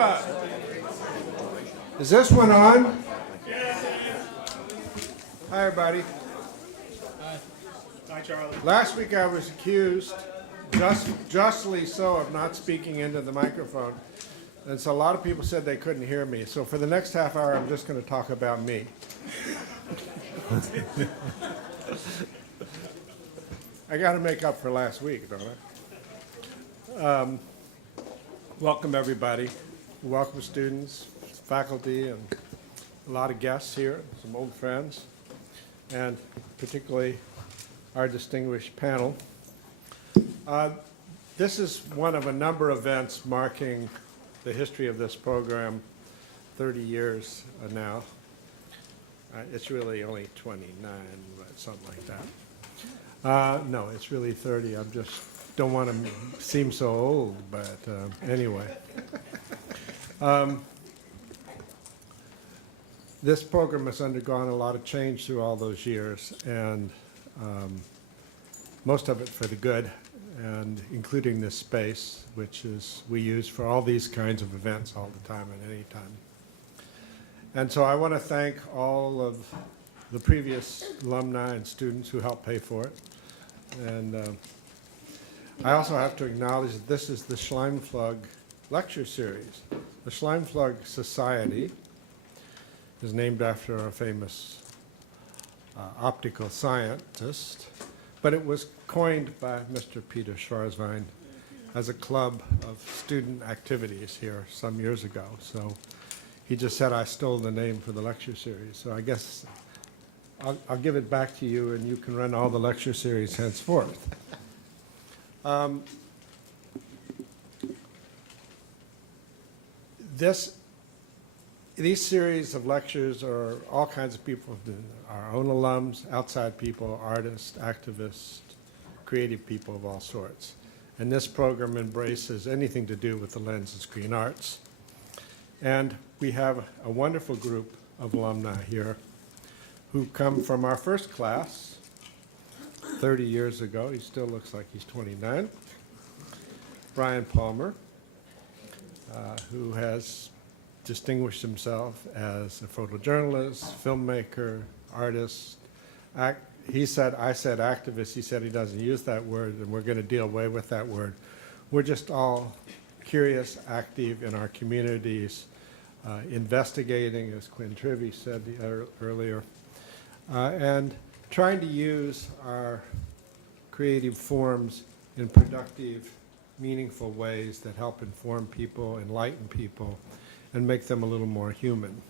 Svarzbein. Is this one on? Hi, everybody. Hi, Charlie. Last week I was accused, justly so, of not speaking into the microphone. And so a lot of people said they couldn't hear me. So for the next half hour, I'm just going to talk about me. I got to make up for last week, don't I? Welcome, everybody. Welcome, students, faculty, and a lot of guests here, some old friends, and particularly our distinguished panel. This is one of a number of events marking the history of this program, 30 years now. It's really only 29, but something like that. No, it's really 30. I just don't want to seem so old, but anyway. This program has undergone a lot of change through all those years, and most of it for the good, and including this space, which is we use for all these kinds of events all the time and any time. And so I want to thank all of the previous alumni and students who helped pay for it. And I also have to acknowledge that this is the Schleimflug lecture series. The Schleimflug Society is named after a famous optical scientist, but it was coined by Mr. Peter Svarzbein as a club of student activities here some years ago. So he just said I stole the name for the lecture series. So I guess I'll give it back to you, and you can run all the lecture series henceforth. These series of lectures are all kinds of people, our own alums, outside people, artists, activists, creative people of all sorts. And this program embraces anything to do with the lens of screen arts. And we have a wonderful group of alumni here who come from our first class 30 years ago. He still looks like he's 29. Brian Palmer, who has distinguished himself as a photojournalist, filmmaker, artist. He said, I said activist. He said he doesn't use that word, and we're going to deal away with that word. We're just all curious, active in our communities, investigating, as Quinn Tivey said earlier, and trying to use our creative forms in productive, meaningful ways that help inform people, enlighten people, and make them a little more human.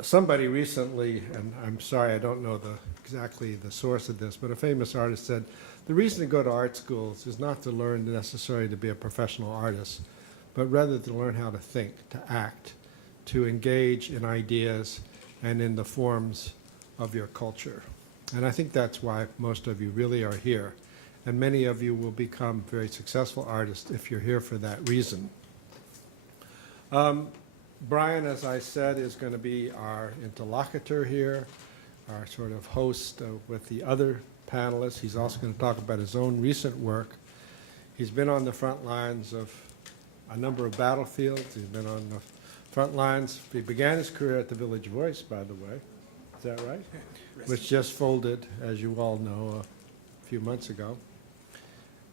Somebody recently, and I'm sorry I don't know exactly the source of this, but a famous artist said, the reason to go to art schools is not to learn necessarily to be a professional artist, but rather to learn how to think, to act, to engage in ideas and in the forms of your culture. And I think that's why most of you really are here. And many of you will become very successful artists if you're here for that reason. Brian, as I said, is going to be our interlocutor here, our sort of host with the other panelists. He's also going to talk about his own recent work. He's been on the front lines of a number of battlefields. He's been on the front lines. He began his career at the Village Voice, by the way. Is that right? Which just folded, as you all know, a few months ago.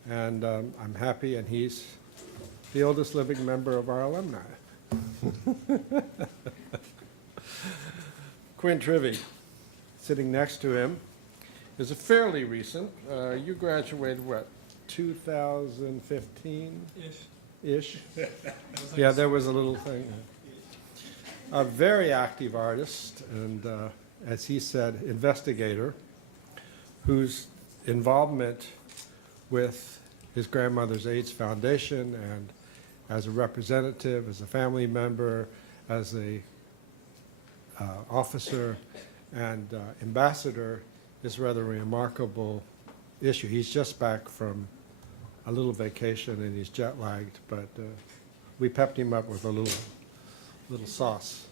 And I'm happy, and he's the oldest living member of our alumni. Quinn Tivey, sitting next to him, is a fairly recent. You graduated, what, 2015-ish? Yeah, there was a little thing. A very active artist, and as he said, investigator, whose involvement with his grandmother's AIDS Foundation and as a representative, as a family member, as a officer and ambassador is rather a remarkable issue. He's just back from a little vacation and he's jet lagged, but we pepped him up with a little sauce.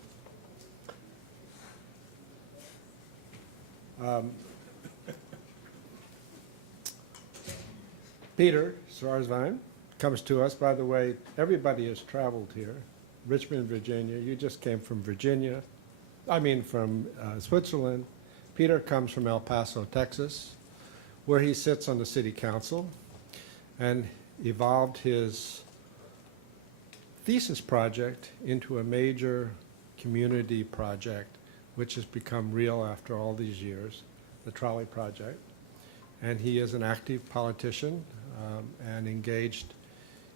Peter Svarzbein comes to us. By the way, everybody has traveled here. Richmond, Virginia. You just came from Virginia. I mean, from Switzerland. Peter comes from El Paso, Texas, where he sits on the city council and evolved his thesis project into a major community project, which has become real after all these years, the Trolley Project. And he is an active politician and engaged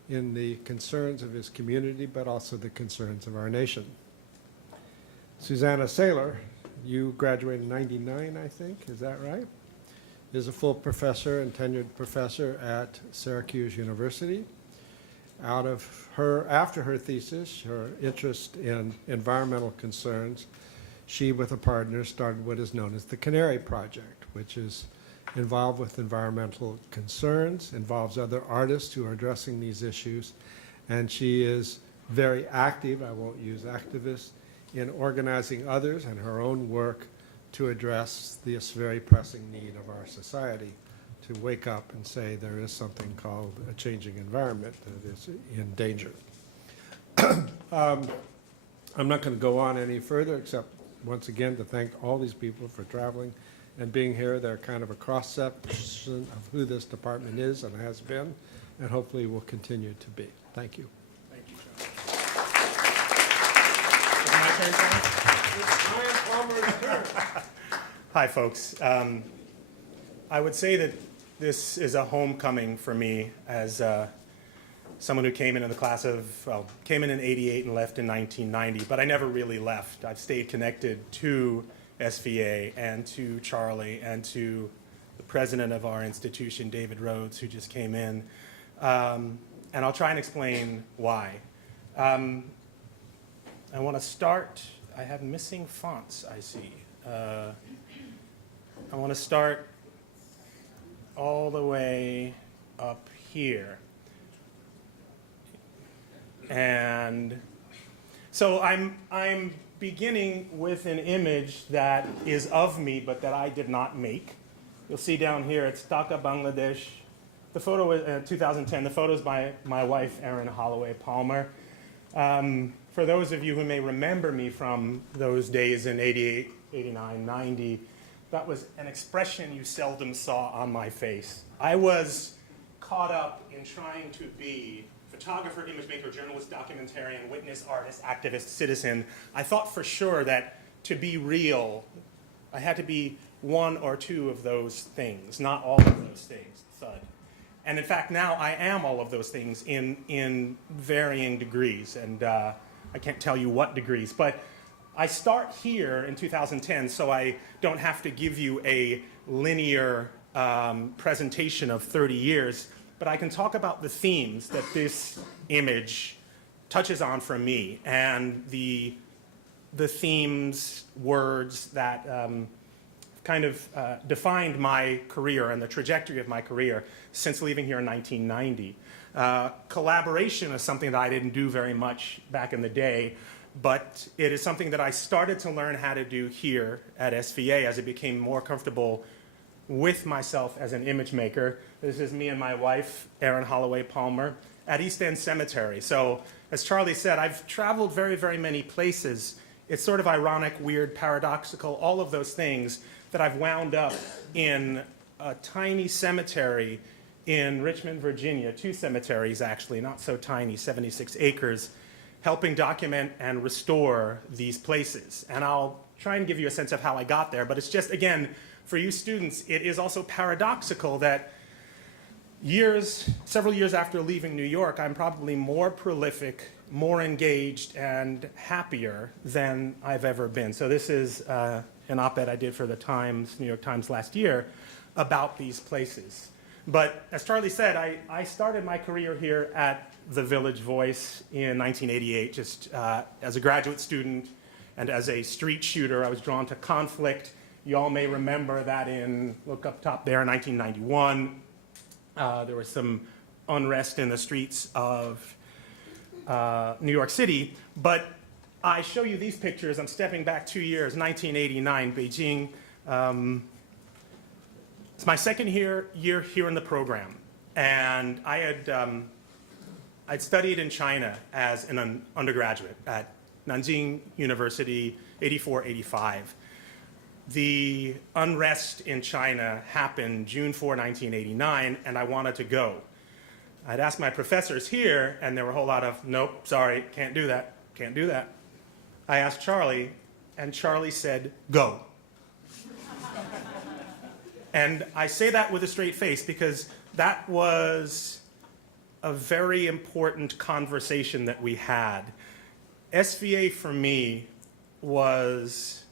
in the concerns of his community, but also the concerns of our nation. Susannah Sayler, you graduated in '99, I think, is that right? Is a full professor and tenured professor at Syracuse University. After her thesis, her interest in environmental concerns, she, with a partner, started what is known as the Canary Project, which is involved with environmental concerns, involves other artists who are addressing these issues, and she is very active, I won't use activist, in organizing others and her own work to address this very pressing need of our society, to wake up and say there is something called a changing environment that is in danger. I'm not going to go on any further except once again to thank all these people for traveling and being here. They're kind of a cross-section of who this department is and has been, and hopefully will continue to be. Thank you. Thank you, John. Is it my turn, John? It's Brian Palmer's turn. Hi, folks. I would say that this is a homecoming for me as someone who came in the class of, well, came in '88 and left in 1990, but I never really left. I've stayed connected to SVA and to Charlie and to the president of our institution, David Rhodes, who just came in. And I'll try and explain why. I want to start, I have missing fonts, I see. I want to start all the way up here. And so I'm beginning with an image that is of me, but that I did not make. You'll see down here, it's Dhaka, Bangladesh. The photo is 2010. The photo is by my wife, Erin Holloway Palmer. For those of you who may remember me from those days in '88, '89, '90, that was an expression you seldom saw on my face. I was caught up in trying to be photographer, image maker, journalist, documentarian, witness, artist, activist, citizen. I thought for sure that to be real, I had to be one or two of those things, not all of those things, thud. And in fact, now I am all of those things in varying degrees, and I can't tell you what degrees, but I start here in 2010 so I don't have to give you a linear presentation of 30 years, but I can talk about the themes that this image touches on for me, and the themes, words that kind of defined my career and the trajectory of my career since leaving here in 1990. Collaboration is something that I didn't do very much back in the day, but it is something that I started to learn how to do here at SVA as I became more comfortable with myself as an image maker. This is me and my wife, Erin Holloway Palmer, at East End Cemetery. So, as Charlie said, I've traveled very, very many places. It's sort of ironic, weird, paradoxical, all of those things that I've wound up in a tiny cemetery in Richmond, Virginia, 2 cemeteries actually, not so tiny, 76 acres, helping document and restore these places. And I'll try and give you a sense of how I got there, but it's just, again, for you students, it is also paradoxical that several years after leaving New York, I'm probably more prolific, more engaged, and happier than I've ever been. So this is an op-ed I did for the Times, New York Times last year, about these places. But as Charlie said, I started my career here at the Village Voice in 1988, just as a graduate student and as a street shooter. I was drawn to conflict. You all may remember that look up top there, 1991, there was some unrest in the streets of New York City. But I show you these pictures. I'm stepping back 2 years, 1989, Beijing. It's my second year here in the program. And I had I'd studied in China as an undergraduate at Nanjing University, 84, 85. The unrest in China happened June 4, 1989, and I wanted to go. I'd asked my professors here, and there were a whole lot of, nope, sorry, can't do that, can't do that. I asked Charlie, and Charlie said, go. And I say that with a straight face because that was a very important conversation that we had. SVA for me was,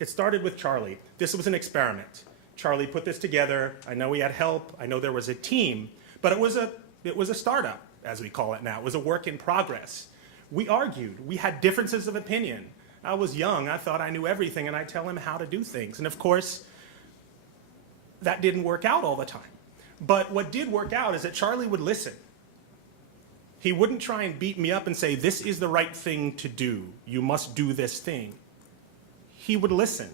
it started with Charlie. This was an experiment. Charlie put this together. I know he had help. I know there was a team, but it was a startup, as we call it now. It was a work in progress. We argued. We had differences of opinion. I was young. I thought I knew everything, and I'd tell him how to do things. And of course, that didn't work out all the time. But what did work out is that Charlie would listen. He wouldn't try and beat me up and say, this is the right thing to do. You must do this thing. He would listen.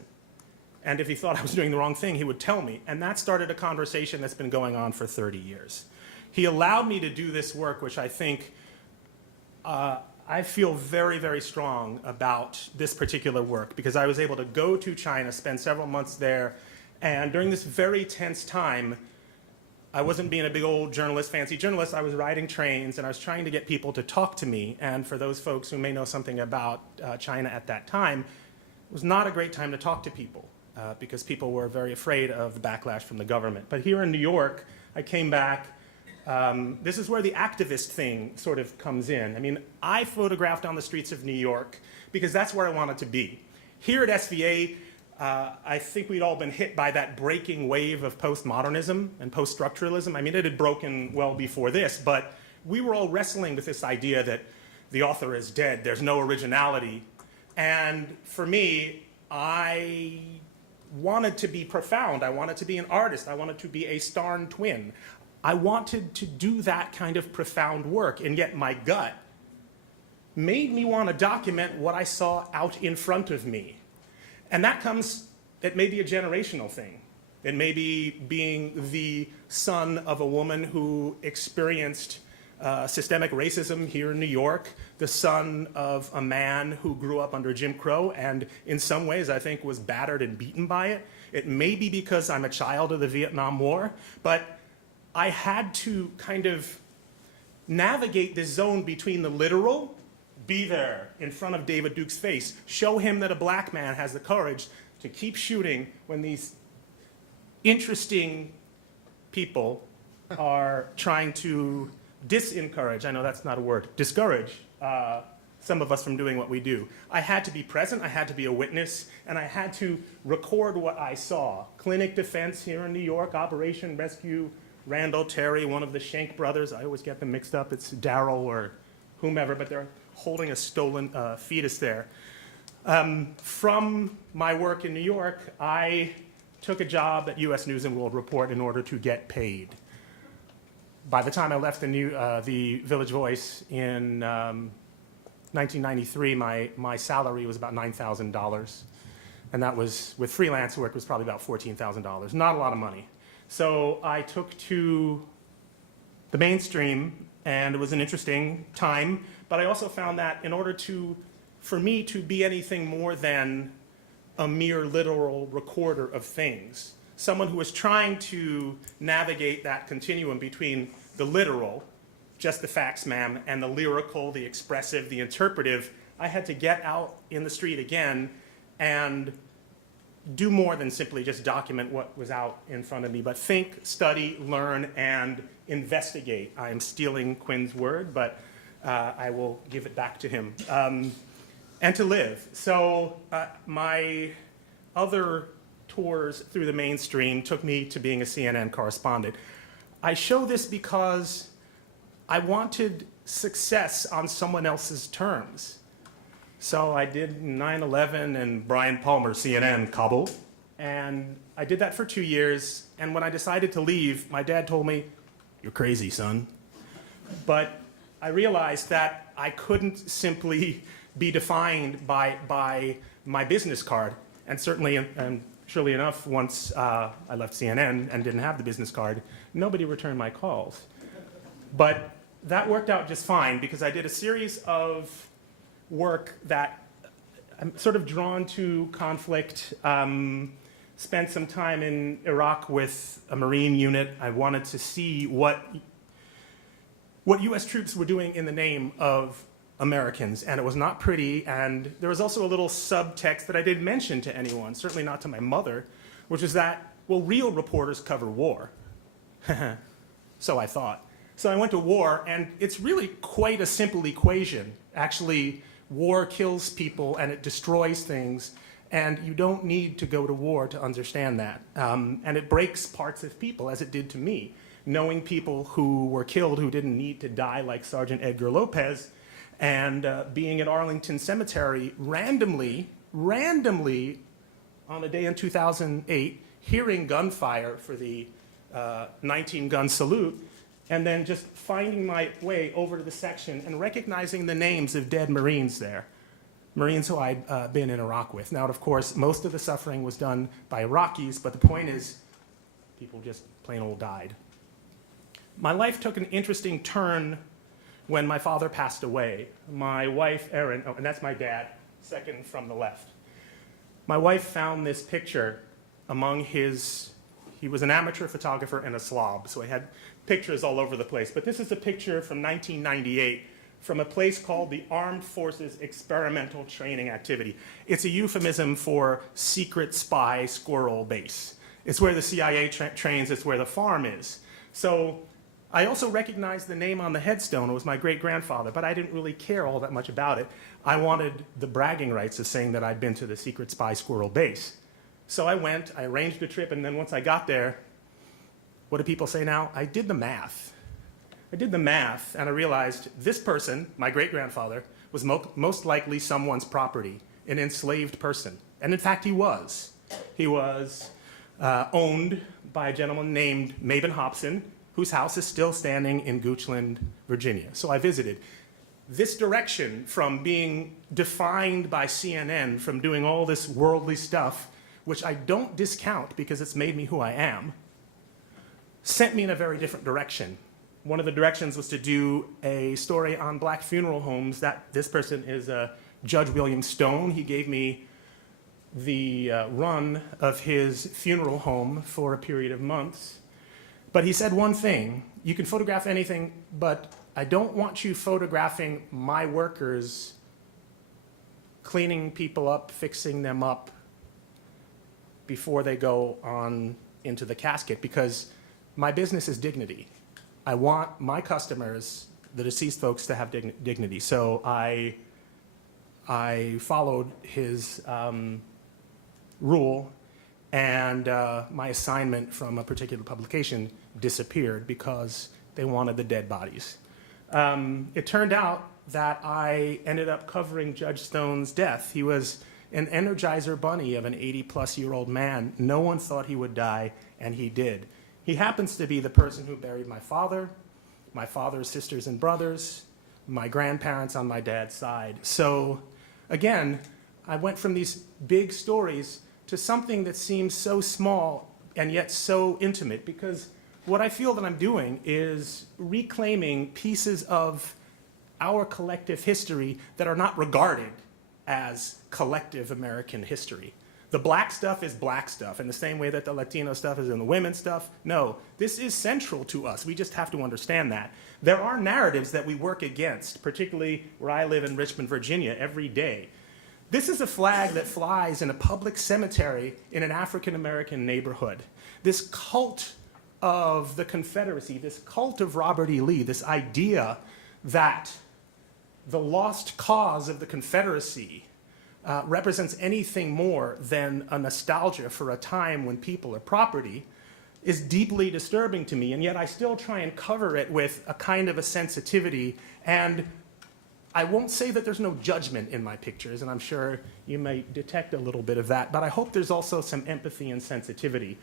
And if he thought I was doing the wrong thing, he would tell me. And that started a conversation that's been going on for 30 years. He allowed me to do this work, which I think I feel very, very strong about this particular work because I was able to go to China, spend several months there, and during this very tense time, I wasn't being a big old journalist, fancy journalist. I was riding trains, and I was trying to get people to talk to me. And for those folks who may know something about China at that time, it was not a great time to talk to people because people were very afraid of the backlash from the government. But here in New York, I came back. This is where the activist thing sort of comes in. I mean, I photographed on the streets of New York because that's where I wanted to be. Here at SVA, I think we'd all been hit by that breaking wave of postmodernism and post-structuralism. I mean, it had broken well before this, but we were all wrestling with this idea that the author is dead, there's no originality. And for me, I wanted to be profound. I wanted to be an artist. I wanted to be a Starn twin. I wanted to do that kind of profound work, and yet my gut made me want to document what I saw out in front of me. And that comes, it may be a generational thing. It may be being the son of a woman who experienced systemic racism here in New York, the son of a man who grew up under Jim Crow and in some ways I think was battered and beaten by it. It may be because I'm a child of the Vietnam War, but I had to kind of navigate this zone between the literal, be there in front of David Duke's face, show him that a black man has the courage to keep shooting when these interesting people are trying to disencourage, I know that's not a word, discourage some of us from doing what we do. I had to be present, I had to be a witness, and I had to record what I saw. Clinic Defense here in New York, Operation Rescue Randall Terry, one of the Schenck brothers, I always get them mixed up, it's Darryl or whomever, but they're holding a stolen fetus there. From my work in New York, I took a job at US News and World Report in order to get paid. By the time I left the Village Voice in 1993, my salary was about $9,000. And that was, with freelance work, was probably about $14,000. Not a lot of money. So I took to the mainstream, and it was an interesting time. But I also found that in order for me to be anything more than a mere literal recorder of things, someone who was trying to navigate that continuum between the literal, just the facts, ma'am, and the lyrical, the expressive, the interpretive, I had to get out in the street again and do more than simply just document what was out in front of me, but think, study, learn, and investigate. I am stealing Quinn's word, but I will give it back to him. And to live. So my other tours through the mainstream took me to being a CNN correspondent. I show this because I wanted success on someone else's terms. So I did 9/11 and Brian Palmer, CNN, Kabul. And I did that for 2 years. And when I decided to leave, my dad told me, "You're crazy, son." But I realized that I couldn't simply be defined by my business card. And certainly, and surely enough, once I left CNN and didn't have the business card, nobody returned my calls. But that worked out just fine because I did a series of work that I'm sort of drawn to conflict. Spent some time in Iraq with a Marine unit. I wanted to see what U.S. troops were doing in the name of Americans, and it was not pretty. And there was also a little subtext that I didn't mention to anyone, certainly not to my mother, which is that, well, real reporters cover war. So I thought. So I went to war, and it's really quite a simple equation. Actually, war kills people, and it destroys things, and you don't need to go to war to understand that. And it breaks parts of people, as it did to me. Knowing people who were killed who didn't need to die, like Sergeant Edgar Lopez, and being at Arlington Cemetery randomly, on a day in 2008, hearing gunfire for the 19-gun salute, and then just finding my way over to the section and recognizing the names of dead Marines there, Marines who I'd been in Iraq with. Now, of course, most of the suffering was done by Iraqis, but the point is, people just plain old died. My life took an interesting turn when my father passed away. My wife, Erin, oh, and that's my dad, second from the left. My wife found this picture among his, he was an amateur photographer and a slob, so he had pictures all over the place. But this is a picture from 1998 from a place called the Armed Forces Experimental Training Activity. It's a euphemism for secret spy squirrel base. It's where the CIA trains, it's where the farm is. So I also recognized the name on the headstone. It was my great-grandfather, but I didn't really care all that much about it. I wanted the bragging rights of saying that I'd been to the secret spy squirrel base. So I went, I arranged a trip, and then once I got there, what do people say now? I did the math. I did the math, and I realized this person, my great-grandfather, was most likely someone's property, an enslaved person. And in fact, he was. He was owned by a gentleman named Mabon Hobson, whose house is still standing in Goochland, Virginia. So I visited. This direction from being defined by CNN, from doing all this worldly stuff, which I don't discount because it's made me who I am, sent me in a very different direction. One of the directions was to do a story on black funeral homes. This person is Judge William Stone. He gave me the run of his funeral home for a period of months. But he said one thing: you can photograph anything, but I don't want you photographing my workers cleaning people up, fixing them up before they go on into the casket, because my business is dignity. I want my customers, the deceased folks, to have dignity. So I followed his rule, and my assignment from a particular publication disappeared because they wanted the dead bodies. It turned out that I ended up covering Judge Stone's death. He was an Energizer bunny of an 80-plus-year-old man. No one thought he would die, and he did. He happens to be the person who buried my father's sisters and brothers, my grandparents on my dad's side. So again, I went from these big stories to something that seems so small and yet so intimate, because what I feel that I'm doing is reclaiming pieces of our collective history that are not regarded as collective American history. The black stuff is black stuff in the same way that the Latino stuff is in the women's stuff. No, this is central to us. We just have to understand that. There are narratives that we work against, particularly where I live in Richmond, Virginia, every day. This is a flag that flies in a public cemetery in an African-American neighborhood. This cult of the Confederacy, this cult of Robert E. Lee, this idea that the lost cause of the Confederacy represents anything more than a nostalgia for a time when people are property, is deeply disturbing to me, and yet I still try and cover it with a kind of a sensitivity. And I won't say that there's no judgment in my pictures, and I'm sure you may detect a little bit of that, but I hope there's also some empathy and sensitivity.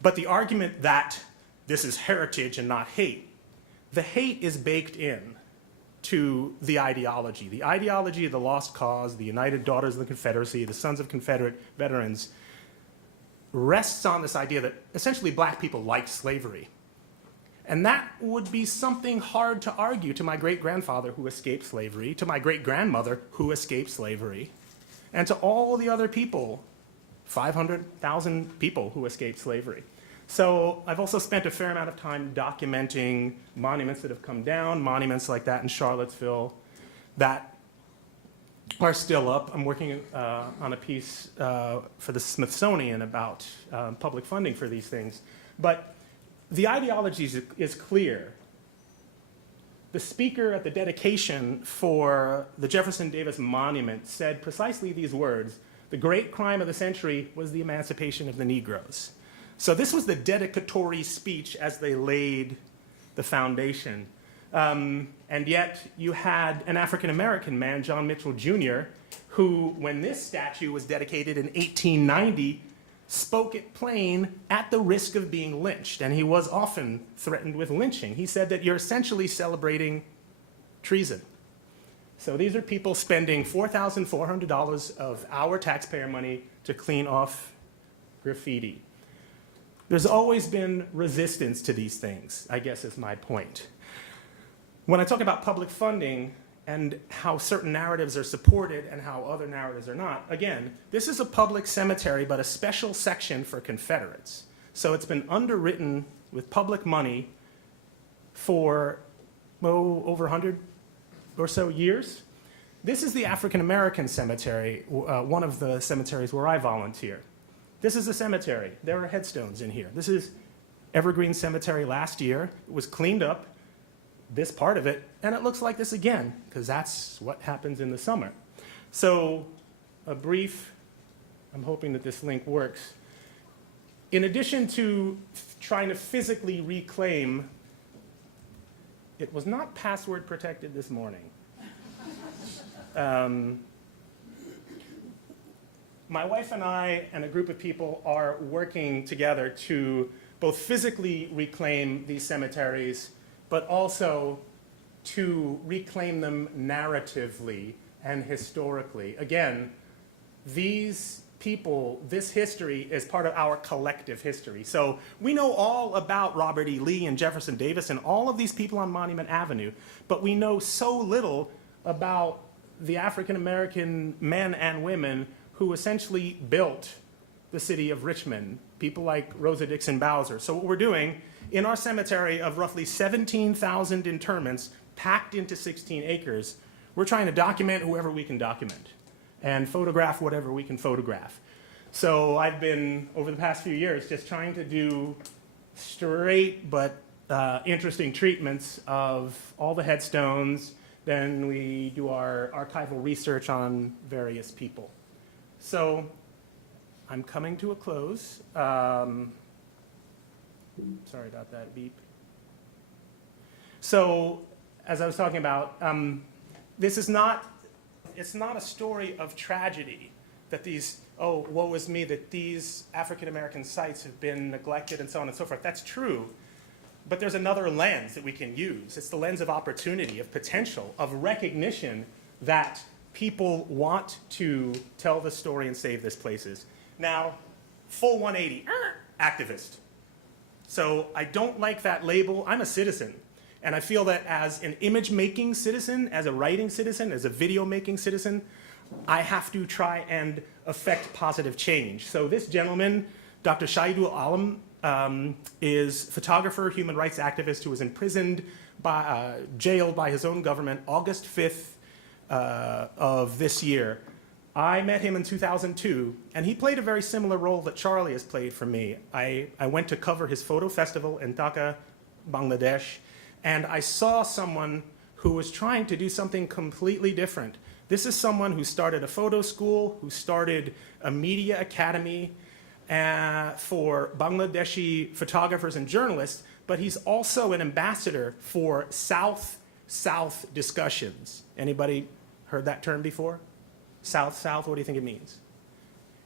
But the argument that this is heritage and not hate, the hate is baked in to the ideology. The ideology of the Lost Cause, the United Daughters of the Confederacy, the Sons of Confederate Veterans, rests on this idea that essentially black people liked slavery. And that would be something hard to argue to my great-grandfather who escaped slavery, to my great-grandmother who escaped slavery, and to all the other people, 500,000 people who escaped slavery. So I've also spent a fair amount of time documenting monuments that have come down, monuments like that in Charlottesville that are still up. I'm working on a piece for the Smithsonian about public funding for these things. But the ideology is clear. The speaker at the dedication for the Jefferson Davis Monument said precisely these words: "The great crime of the century was the emancipation of the Negroes." So this was the dedicatory speech as they laid the foundation. And yet you had an African-American man, John Mitchell Jr., who, when this statue was dedicated in 1890, spoke it plain at the risk of being lynched. And he was often threatened with lynching. He said that you're essentially celebrating treason. So these are people spending $4,400 of our taxpayer money to clean off graffiti. There's always been resistance to these things, I guess is my point. When I talk about public funding and how certain narratives are supported and how other narratives are not, again, this is a public cemetery, but a special section for Confederates. So it's been underwritten with public money for, over 100 or so years. This is the African American cemetery, one of the cemeteries where I volunteer. This is a cemetery. There are headstones in here. This is Evergreen Cemetery last year. It was cleaned up, this part of it, and it looks like this again, because that's what happens in the summer. So a brief, I'm hoping that this link works. In addition to trying to physically reclaim, it was not password protected this morning. My wife and I and a group of people are working together to both physically reclaim these cemeteries, but also to reclaim them narratively and historically. Again, these people, this history is part of our collective history. So we know all about Robert E. Lee and Jefferson Davis and all of these people on Monument Avenue, but we know so little about the African American men and women who essentially built the city of Richmond, people like Rosa Dixon Bowser. So what we're doing, in our cemetery of roughly 17,000 interments packed into 16 acres, we're trying to document whoever we can document and photograph whatever we can photograph. So I've been, over the past few years, just trying to do straight but interesting treatments of all the headstones. Then we do our archival research on various people. So I'm coming to a close. Sorry about that beep. So as I was talking about, this is not, it's not a story of tragedy that these, oh, woe is me, that these African-American sites have been neglected and so on and so forth. That's true. But there's another lens that we can use. It's the lens of opportunity, of potential, of recognition that people want to tell the story and save these places. Now, full 180, activist. So I don't like that label. I'm a citizen. And I feel that as an image-making citizen, as a writing citizen, as a video-making citizen, I have to try and affect positive change. So this gentleman, Dr. Shahidul Alam, is photographer, human rights activist who was imprisoned, jailed by his own government, August 5th of this year. I met him in 2002, and he played a very similar role that Charlie has played for me. I went to cover his photo festival in Dhaka, Bangladesh, and I saw someone who was trying to do something completely different. This is someone who started a photo school, who started a media academy for Bangladeshi photographers and journalists, but he's also an ambassador for South-South discussions. Anybody heard that term before? South-South, what do you think it means?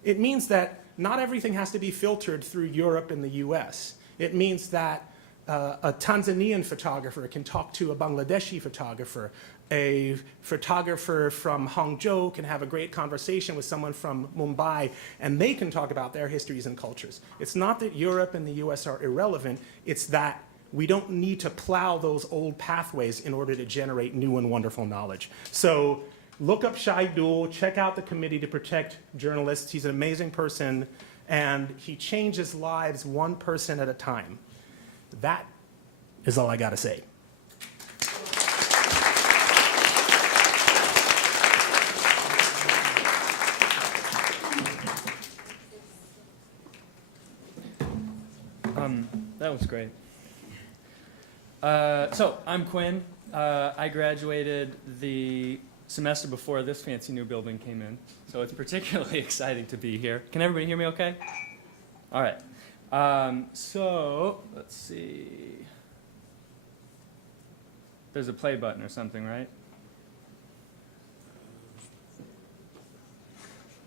It means that not everything has to be filtered through Europe and the US. It means that a Tanzanian photographer can talk to a Bangladeshi photographer. A photographer from Hangzhou can have a great conversation with someone from Mumbai, and they can talk about their histories and cultures. It's not that Europe and the US are irrelevant, it's that we don't need to plow those old pathways in order to generate new and wonderful knowledge. So look up Shai Dul, check out the Committee to Protect Journalists. He's an amazing person, and he changes lives one person at a time. That is all I got to say. That was great. So I'm Quinn. I graduated the semester before this fancy new building came in, so it's particularly exciting to be here. Can everybody hear me okay? All right. So let's see. There's a play button or something, right?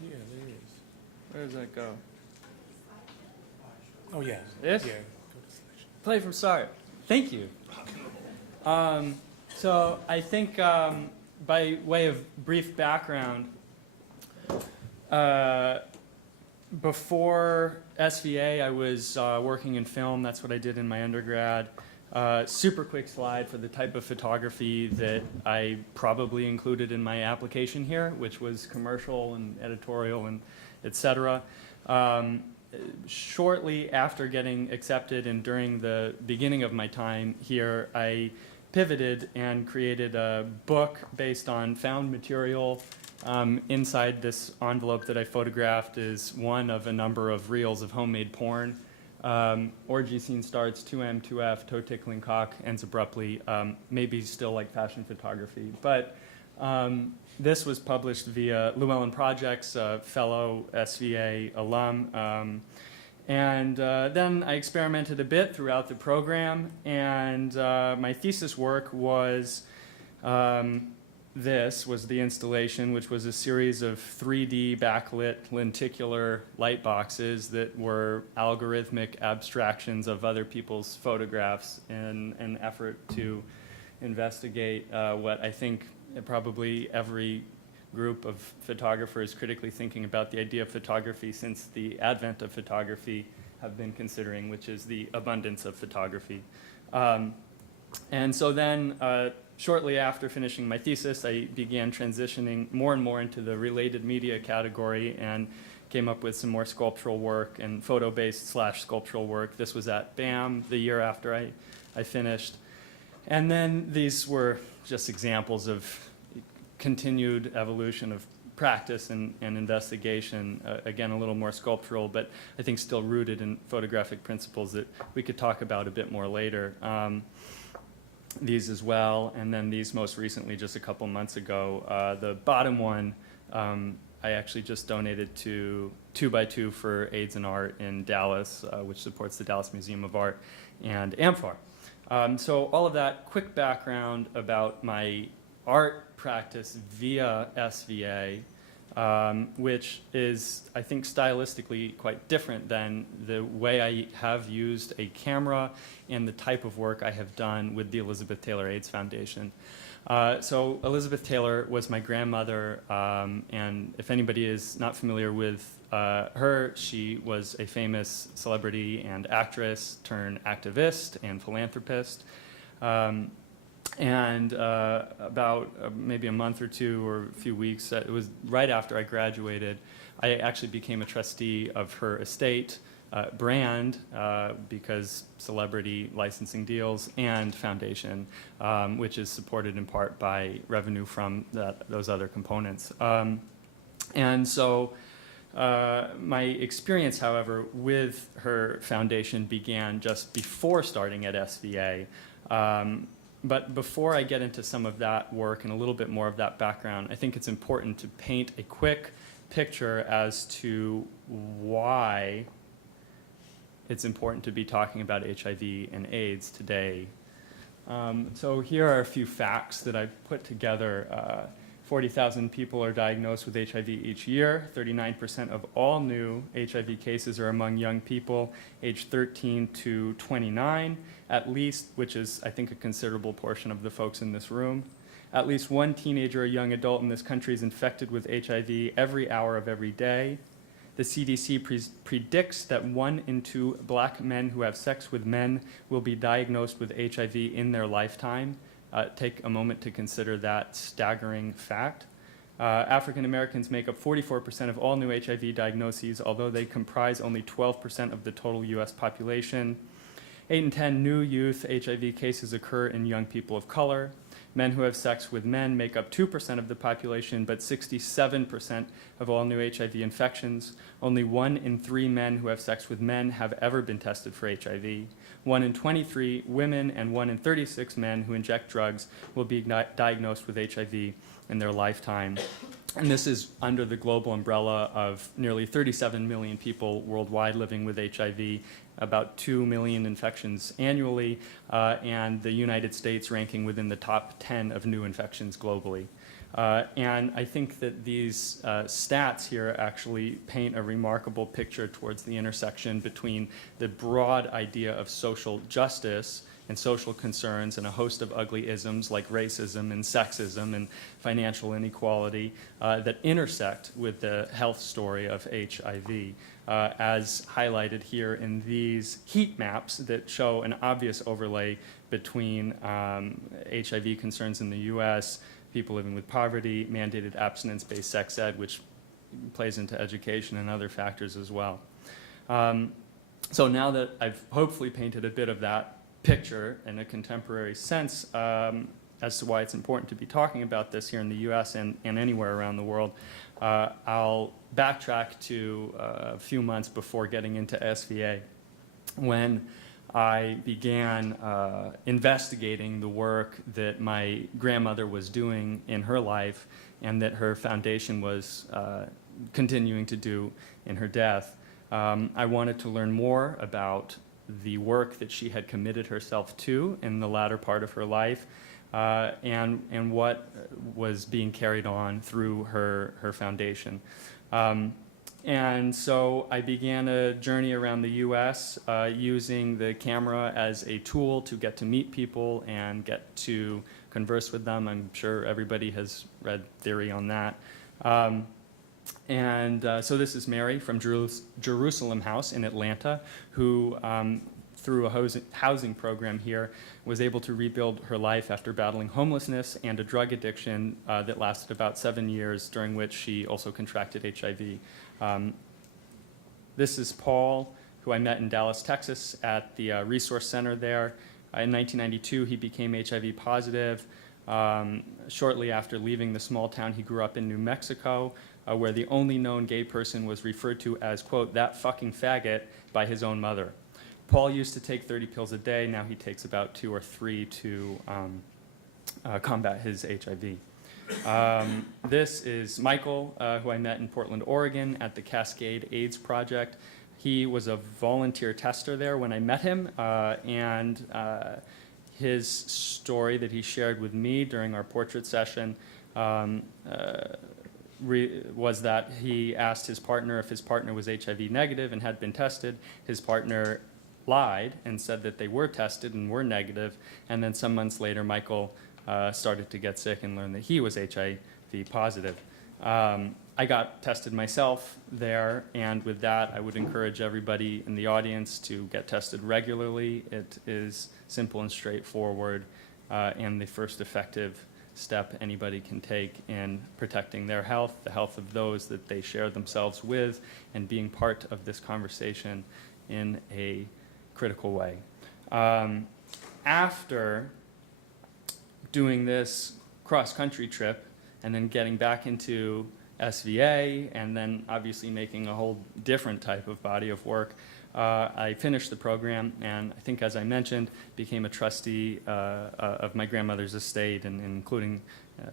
Yeah, there is. Where does that go? Oh, yeah. This? Yeah. Play from start. Thank you. So I think by way of brief background, before SVA, I was working in film. That's what I did in my undergrad. Super quick slide for the type of photography that I probably included in my application here, which was commercial and editorial and et cetera. Shortly after getting accepted and during the beginning of my time here, I pivoted and created a book based on found material. Inside this envelope that I photographed is one of a number of reels of homemade porn. Orgy scene starts, 2M, 2F, toe tickling cock, ends abruptly, maybe still like fashion photography. But this was published via Llewellyn Projects, a fellow SVA alum. And then I experimented a bit throughout the program, and my thesis work was this was the installation, which was a series of 3D backlit lenticular light boxes that were algorithmic abstractions of other people's photographs in an effort to investigate what I think probably every group of photographers critically thinking about the idea of photography since the advent of photography have been considering, which is the abundance of photography. And so then shortly after finishing my thesis, I began transitioning more and more into the related media category and came up with some more sculptural work and photo-based / sculptural work. This was at BAM the year after I finished. And then these were just examples of continued evolution of practice and investigation, again, a little more sculptural, but I think still rooted in photographic principles that we could talk about a bit more later. These as well, and then these most recently, just a couple months ago. The bottom one, I actually just donated to 2x2 for AIDS and Art in Dallas, which supports the Dallas Museum of Art and AMFAR. So all of that quick background about my art practice via SVA, which is, I think, stylistically quite different than the way I have used a camera and the type of work I have done with the Elizabeth Taylor AIDS Foundation. So Elizabeth Taylor was my grandmother, and if anybody is not familiar with her, she was a famous celebrity and actress turned activist and philanthropist. And about maybe a month or two or a few weeks, it was right after I graduated, I actually became a trustee of her estate, brand, because celebrity licensing deals, and foundation, which is supported in part by revenue from those other components. And so my experience, however, with her foundation began just before starting at SVA. But before I get into some of that work and a little bit more of that background, I think it's important to paint a quick picture as to why it's important to be talking about HIV and AIDS today. So here are a few facts that I've put together. 40,000 people are diagnosed with HIV each year. 39% of all new HIV cases are among young people aged 13 to 29, at least, which is, I think, a considerable portion of the folks in this room. At least one teenager or young adult in this country is infected with HIV every hour of every day. The CDC predicts that 1 in 2 black men who have sex with men will be diagnosed with HIV in their lifetime. Take a moment to consider that staggering fact. African Americans make up 44% of all new HIV diagnoses, although they comprise only 12% of the total US population. 8 in 10 new youth HIV cases occur in young people of color. Men who have sex with men make up 2% of the population, but 67% of all new HIV infections. Only 1 in 3 men who have sex with men have ever been tested for HIV. 1 in 23 women and 1 in 36 men who inject drugs will be diagnosed with HIV in their lifetime. And this is under the global umbrella of nearly 37 million people worldwide living with HIV, about 2 million infections annually, and the United States ranking within the top 10 of new infections globally. And I think that these stats here actually paint a remarkable picture towards the intersection between the broad idea of social justice and social concerns and a host of ugly isms like racism and sexism and financial inequality that intersect with the health story of HIV, as highlighted here in these heat maps that show an obvious overlay between HIV concerns in the US, people living with poverty, mandated abstinence-based sex ed, which plays into education and other factors as well. So now that I've hopefully painted a bit of that picture in a contemporary sense as to why it's important to be talking about this here in the US and anywhere around the world, I'll backtrack to a few months before getting into SVA, when I began investigating the work that my grandmother was doing in her life and that her foundation was continuing to do in her death. I wanted to learn more about the work that she had committed herself to in the latter part of her life, and what was being carried on through her foundation. And so I began a journey around the US using the camera as a tool to get to meet people and get to converse with them. I'm sure everybody has read theory on that. So this is Mary from Jerusalem House in Atlanta, who through a housing program here was able to rebuild her life after battling homelessness and a drug addiction that lasted about 7 years, during which she also contracted HIV. This is Paul, who I met in Dallas, Texas at the resource center there. In 1992, he became HIV positive. Shortly after leaving the small town he grew up in, New Mexico, where the only known gay person was referred to as, quote, that fucking faggot by his own mother. Paul used to take 30 pills a day. Now he takes about 2 or 3 to combat his HIV. This is Michael, who I met in Portland, Oregon at the Cascade AIDS Project. He was a volunteer tester there when I met him, and his story that he shared with me during our portrait session was that he asked his partner if his partner was HIV negative and had been tested. His partner lied and said that they were tested and were negative, and then some months later Michael started to get sick and learned that he was HIV positive. I got tested myself there, and with that I would encourage everybody in the audience to get tested regularly. It is simple and straightforward, and the first effective step anybody can take in protecting their health, the health of those that they share themselves with, and being part of this conversation in a critical way. After doing this cross-country trip and then getting back into SVA and then obviously making a whole different type of body of work, I finished the program and I think, as I mentioned, became a trustee of my grandmother's estate, and including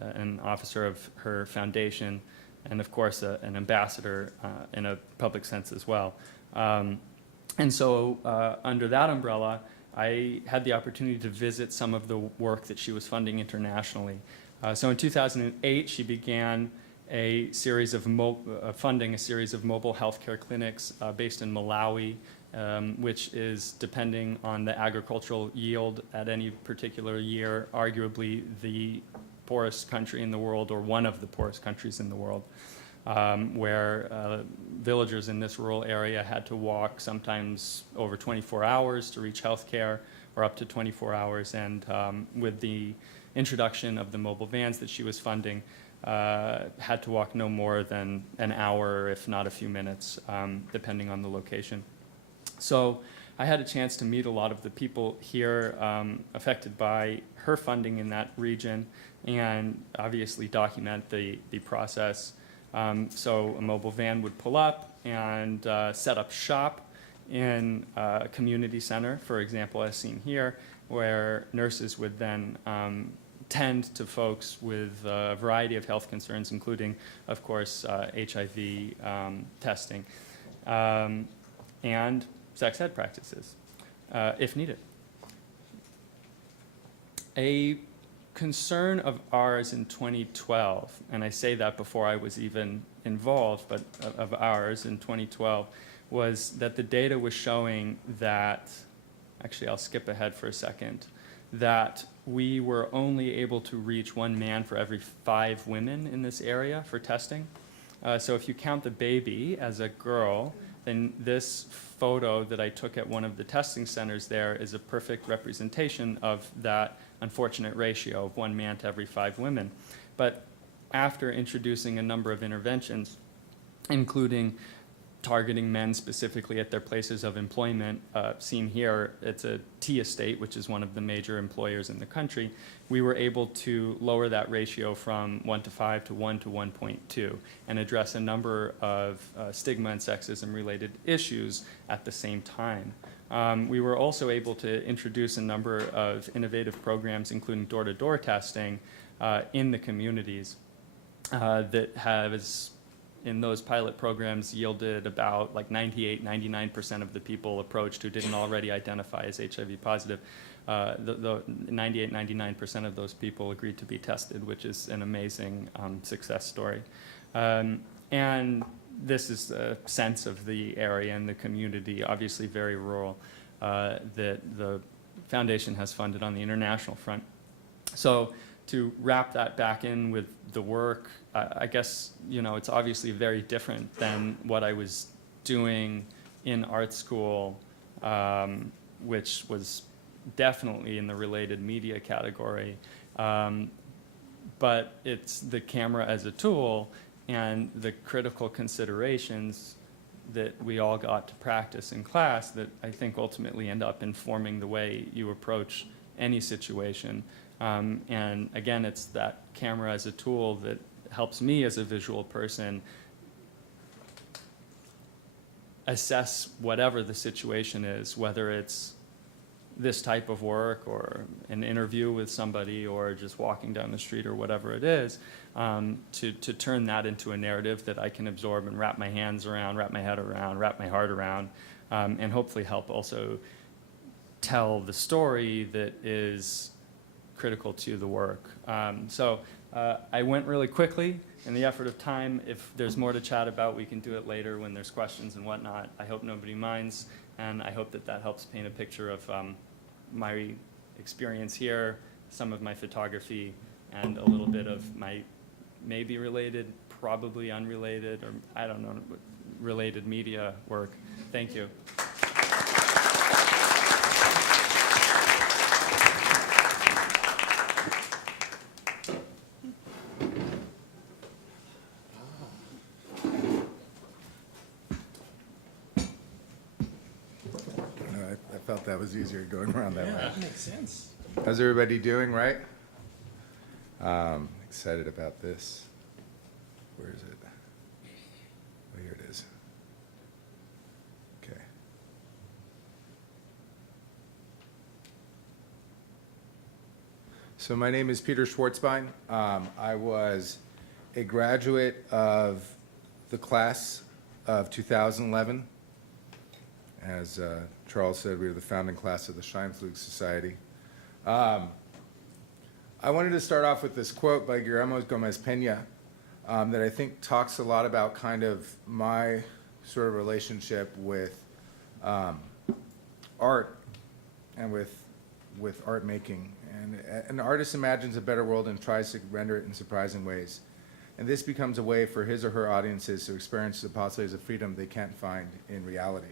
an officer of her foundation, and of course an ambassador in a public sense as well. And so under that umbrella, I had the opportunity to visit some of the work that she was funding internationally. So in 2008, she began a series of funding a series of mobile healthcare clinics based in Malawi, which is, depending on the agricultural yield at any particular year, arguably the poorest country in the world, or one of the poorest countries in the world. where villagers in this rural area had to walk sometimes over 24 hours to reach health care, or up to 24 hours. And with the introduction of the mobile vans that she was funding, had to walk no more than an hour, if not a few minutes, depending on the location. So I had a chance to meet a lot of the people here affected by her funding in that region, and obviously document the process. So a mobile van would pull up and set up shop in a community center, for example, as seen here, where nurses would then tend to folks with a variety of health concerns, including, of course, HIV testing and sex ed practices, if needed. A concern of ours in 2012, and I say that before I was even involved, but of ours in 2012, was that the data was showing that, actually I'll skip ahead for a second, that we were only able to reach 1 man for every 5 women in this area for testing. So if you count the baby as a girl, then this photo that I took at one of the testing centers there is a perfect representation of that unfortunate ratio of 1 man to every 5 women. But after introducing a number of interventions, including targeting men specifically at their places of employment, seen here, it's a tea estate, which is one of the major employers in the country, we were able to lower that ratio from 1 to 5 to 1 to 1.2 and address a number of stigma and sexism related issues at the same time. We were also able to introduce a number of innovative programs, including door-to-door testing in the communities that has, in those pilot programs, yielded about like 98, 99% of the people approached who didn't already identify as HIV positive. The 98, 99% of those people agreed to be tested, which is an amazing success story. And this is the sense of the area and the community, obviously very rural, that the foundation has funded on the international front. So to wrap that back in with the work, I guess, you know, it's obviously very different than what I was doing in art school, which was definitely in the related media category. But it's the camera as a tool and the critical considerations that we all got to practice in class that I think ultimately end up informing the way you approach any situation. And again, it's that camera as a tool that helps me as a visual person assess whatever the situation is, whether it's this type of work or an interview with somebody or just walking down the street or whatever it is, to turn that into a narrative that I can absorb and wrap my hands around, wrap my head around, wrap my heart around, and hopefully help also tell the story that is critical to the work. So I went really quickly in the effort of time. If there's more to chat about, we can do it later when there's questions and whatnot. I hope nobody minds, and I hope that that helps paint a picture of my experience here, some of my photography, and a little bit of my maybe related, probably unrelated, or I don't know, related media work. Thank you. I felt that was easier going around that way. That makes sense. How's everybody doing, right? Excited about this. Where is it? Oh, here it is. Okay. So my name is Peter Svarzbein. I was a graduate of the class of 2011. As Charles said, we were the founding class of the Scheinflug Society. I wanted to start off with this quote by Guillermo Gomez Pena that I think talks a lot about kind of my sort of relationship with art and with art making. And an artist imagines a better world and tries to render it in surprising ways. And this becomes a way for his or her audiences to experience the possibilities of freedom they can't find in reality.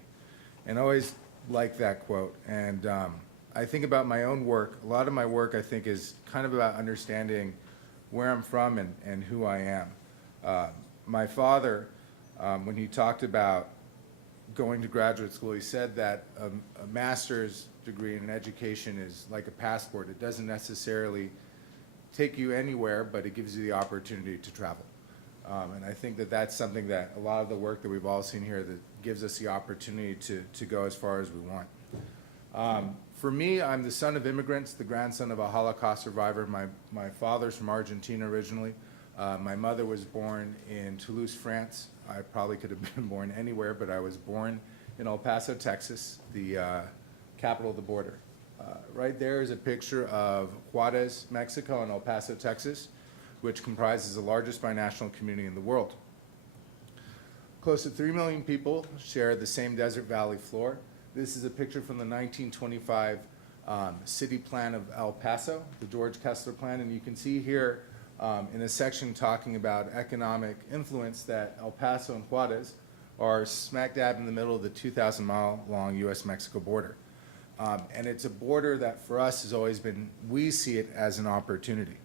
And I always like that quote. And I think about my own work. A lot of my work, I think, is kind of about understanding where I'm from and who I am. My father, when he talked about going to graduate school, he said that a master's degree in education is like a passport. It doesn't necessarily take you anywhere, but it gives you the opportunity to travel. And I think that that's something that a lot of the work that we've all seen here that gives us the opportunity to go as far as we want. For me, I'm the son of immigrants, the grandson of a Holocaust survivor. My father's from Argentina originally. My mother was born in Toulouse, France. I probably could have been born anywhere, but I was born in El Paso, Texas, the capital of the border. Right there is a picture of Juarez, Mexico, and El Paso, Texas, which comprises the largest binational community in the world. Close to 3 million people share the same desert valley floor. This is a picture from the 1925 city plan of El Paso, the George Kessler plan, and you can see here in a section talking about economic influence that El Paso and Juarez are smack dab in the middle of the 2,000-mile-long U.S.-Mexico border. And it's a border that for us has always been, we see it as an opportunity.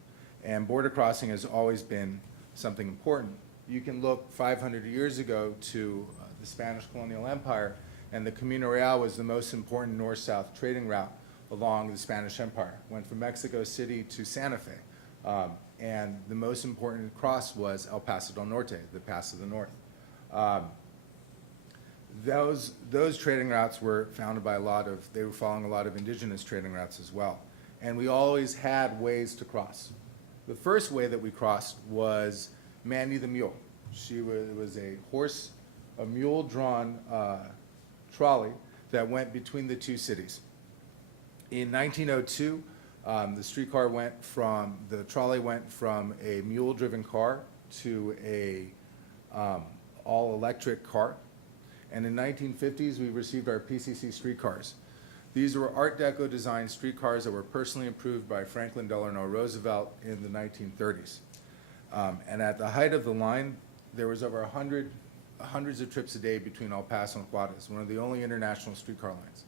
And border crossing has always been something important. You can look 500 years ago to the Spanish colonial empire, and the Camino Real was the most important north-south trading route along the Spanish Empire. Went from Mexico City to Santa Fe. And the most important cross was El Paso del Norte, the Pass of the North. Those trading routes were founded by they were following a lot of indigenous trading routes as well. And we always had ways to cross. The first way that we crossed was Mandy the Mule. It was a mule-drawn trolley that went between the two cities. In 1902, the trolley went from a mule-driven car to a all-electric car. And in 1950s, we received our PCC streetcars. These were Art Deco designed streetcars that were personally approved by Franklin Delano Roosevelt in the 1930s. And at the height of the line, there was over hundreds of trips a day between El Paso and Juarez, one of the only international streetcar lines.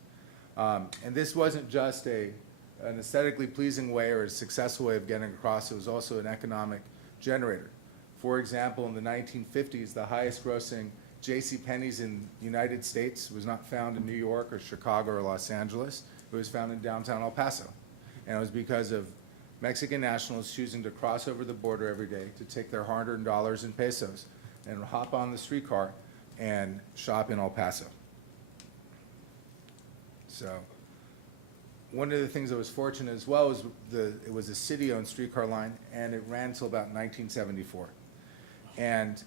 And this wasn't just an aesthetically pleasing way or a successful way of getting across, it was also an economic generator. For example, in the 1950s, the highest grossing JCPenney's in the United States was not found in New York or Chicago or Los Angeles. It was found in downtown El Paso. And it was because of Mexican nationals choosing to cross over the border every day to take their hard-earned dollars and pesos and hop on the streetcar and shop in El Paso. So one of the things that was fortunate as well was it was a city-owned streetcar line, and it ran until about 1974. And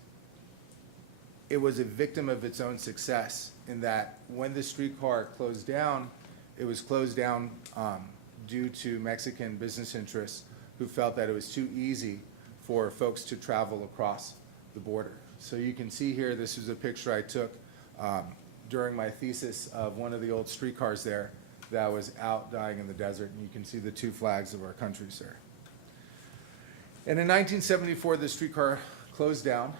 it was a victim of its own success in that when the streetcar closed down, it was closed down due to Mexican business interests who felt that it was too easy for folks to travel across the border. So you can see here, this is a picture I took during my thesis of one of the old streetcars there that was out dying in the desert, and you can see the two flags of our countries there. And in 1974, the streetcar closed down.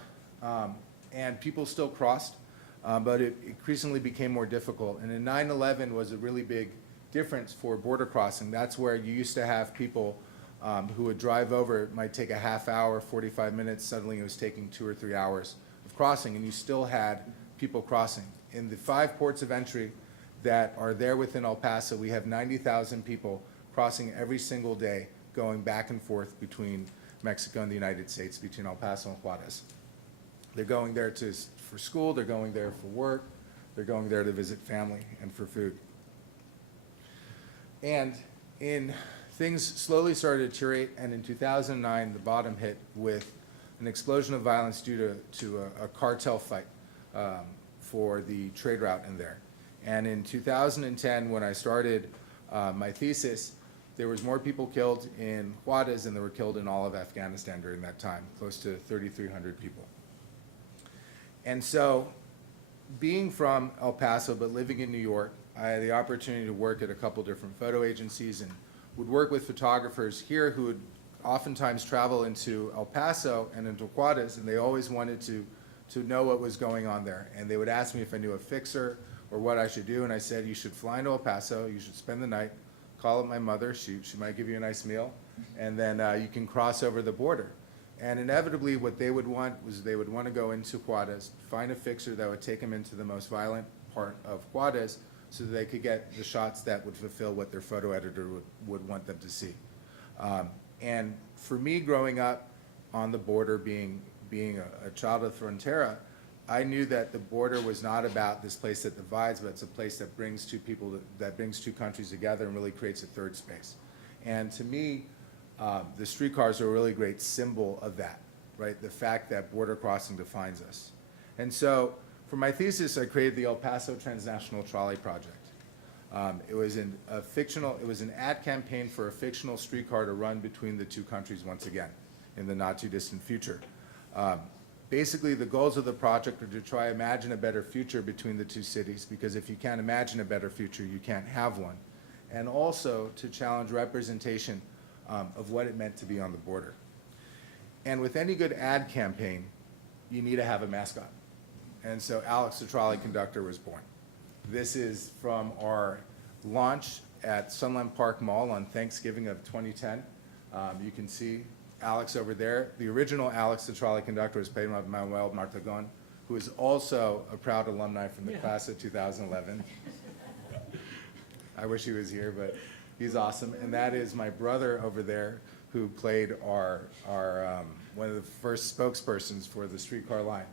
And people still crossed, but it increasingly became more difficult. And in 9/11 was a really big difference for border crossing. That's where you used to have people who would drive over. It might take a half hour, 45 minutes. Suddenly it was taking 2 or 3 hours of crossing, and you still had people crossing. In the 5 ports of entry that are there within El Paso, we have 90,000 people crossing every single day, going back and forth between Mexico and the United States, between El Paso and Juarez. They're going there for school, they're going there for work, they're going there to visit family and for food. And things slowly started to deteriorate, and in 2009, the bottom hit with an explosion of violence due to a cartel fight for the trade route in there. And in 2010, when I started my thesis, there was more people killed in Juarez than there were killed in all of Afghanistan during that time, close to 3,300 people. And so, being from El Paso but living in New York, I had the opportunity to work at a couple different photo agencies and would work with photographers here who would oftentimes travel into El Paso and into Juarez, and they always wanted to know what was going on there. And they would ask me if I knew a fixer or what I should do, and I said, you should fly into El Paso, you should spend the night, call up my mother, she might give you a nice meal, and then you can cross over the border. And inevitably, what they would want was they would want to go into Juarez, find a fixer that would take them into the most violent part of Juarez so that they could get the shots that would fulfill what their photo editor would want them to see. And for me, growing up on the border, being a child of Frontera, I knew that the border was not about this place that divides, but it's a place that brings two people, that brings two countries together and really creates a third space. And to me, the streetcars are a really great symbol of that, right? The fact that border crossing defines us. And so for my thesis, I created the El Paso Transnational Trolley Project. It was an ad campaign for a fictional streetcar to run between the two countries once again in the not too distant future. Basically, the goals of the project are to try to imagine a better future between the two cities, because if you can't imagine a better future, you can't have one. And also to challenge representation of what it meant to be on the border. And with any good ad campaign, you need to have a mascot. And so Alex the trolley conductor was born. This is from our launch at Sunland Park Mall on Thanksgiving of 2010. You can see Alex over there. The original Alex the trolley conductor was played by Manuel Martagon, who is also a proud alumni from the class of 2011. I wish he was here, but he's awesome. And that is my brother over there, who played our one of the first spokespersons for the streetcar line.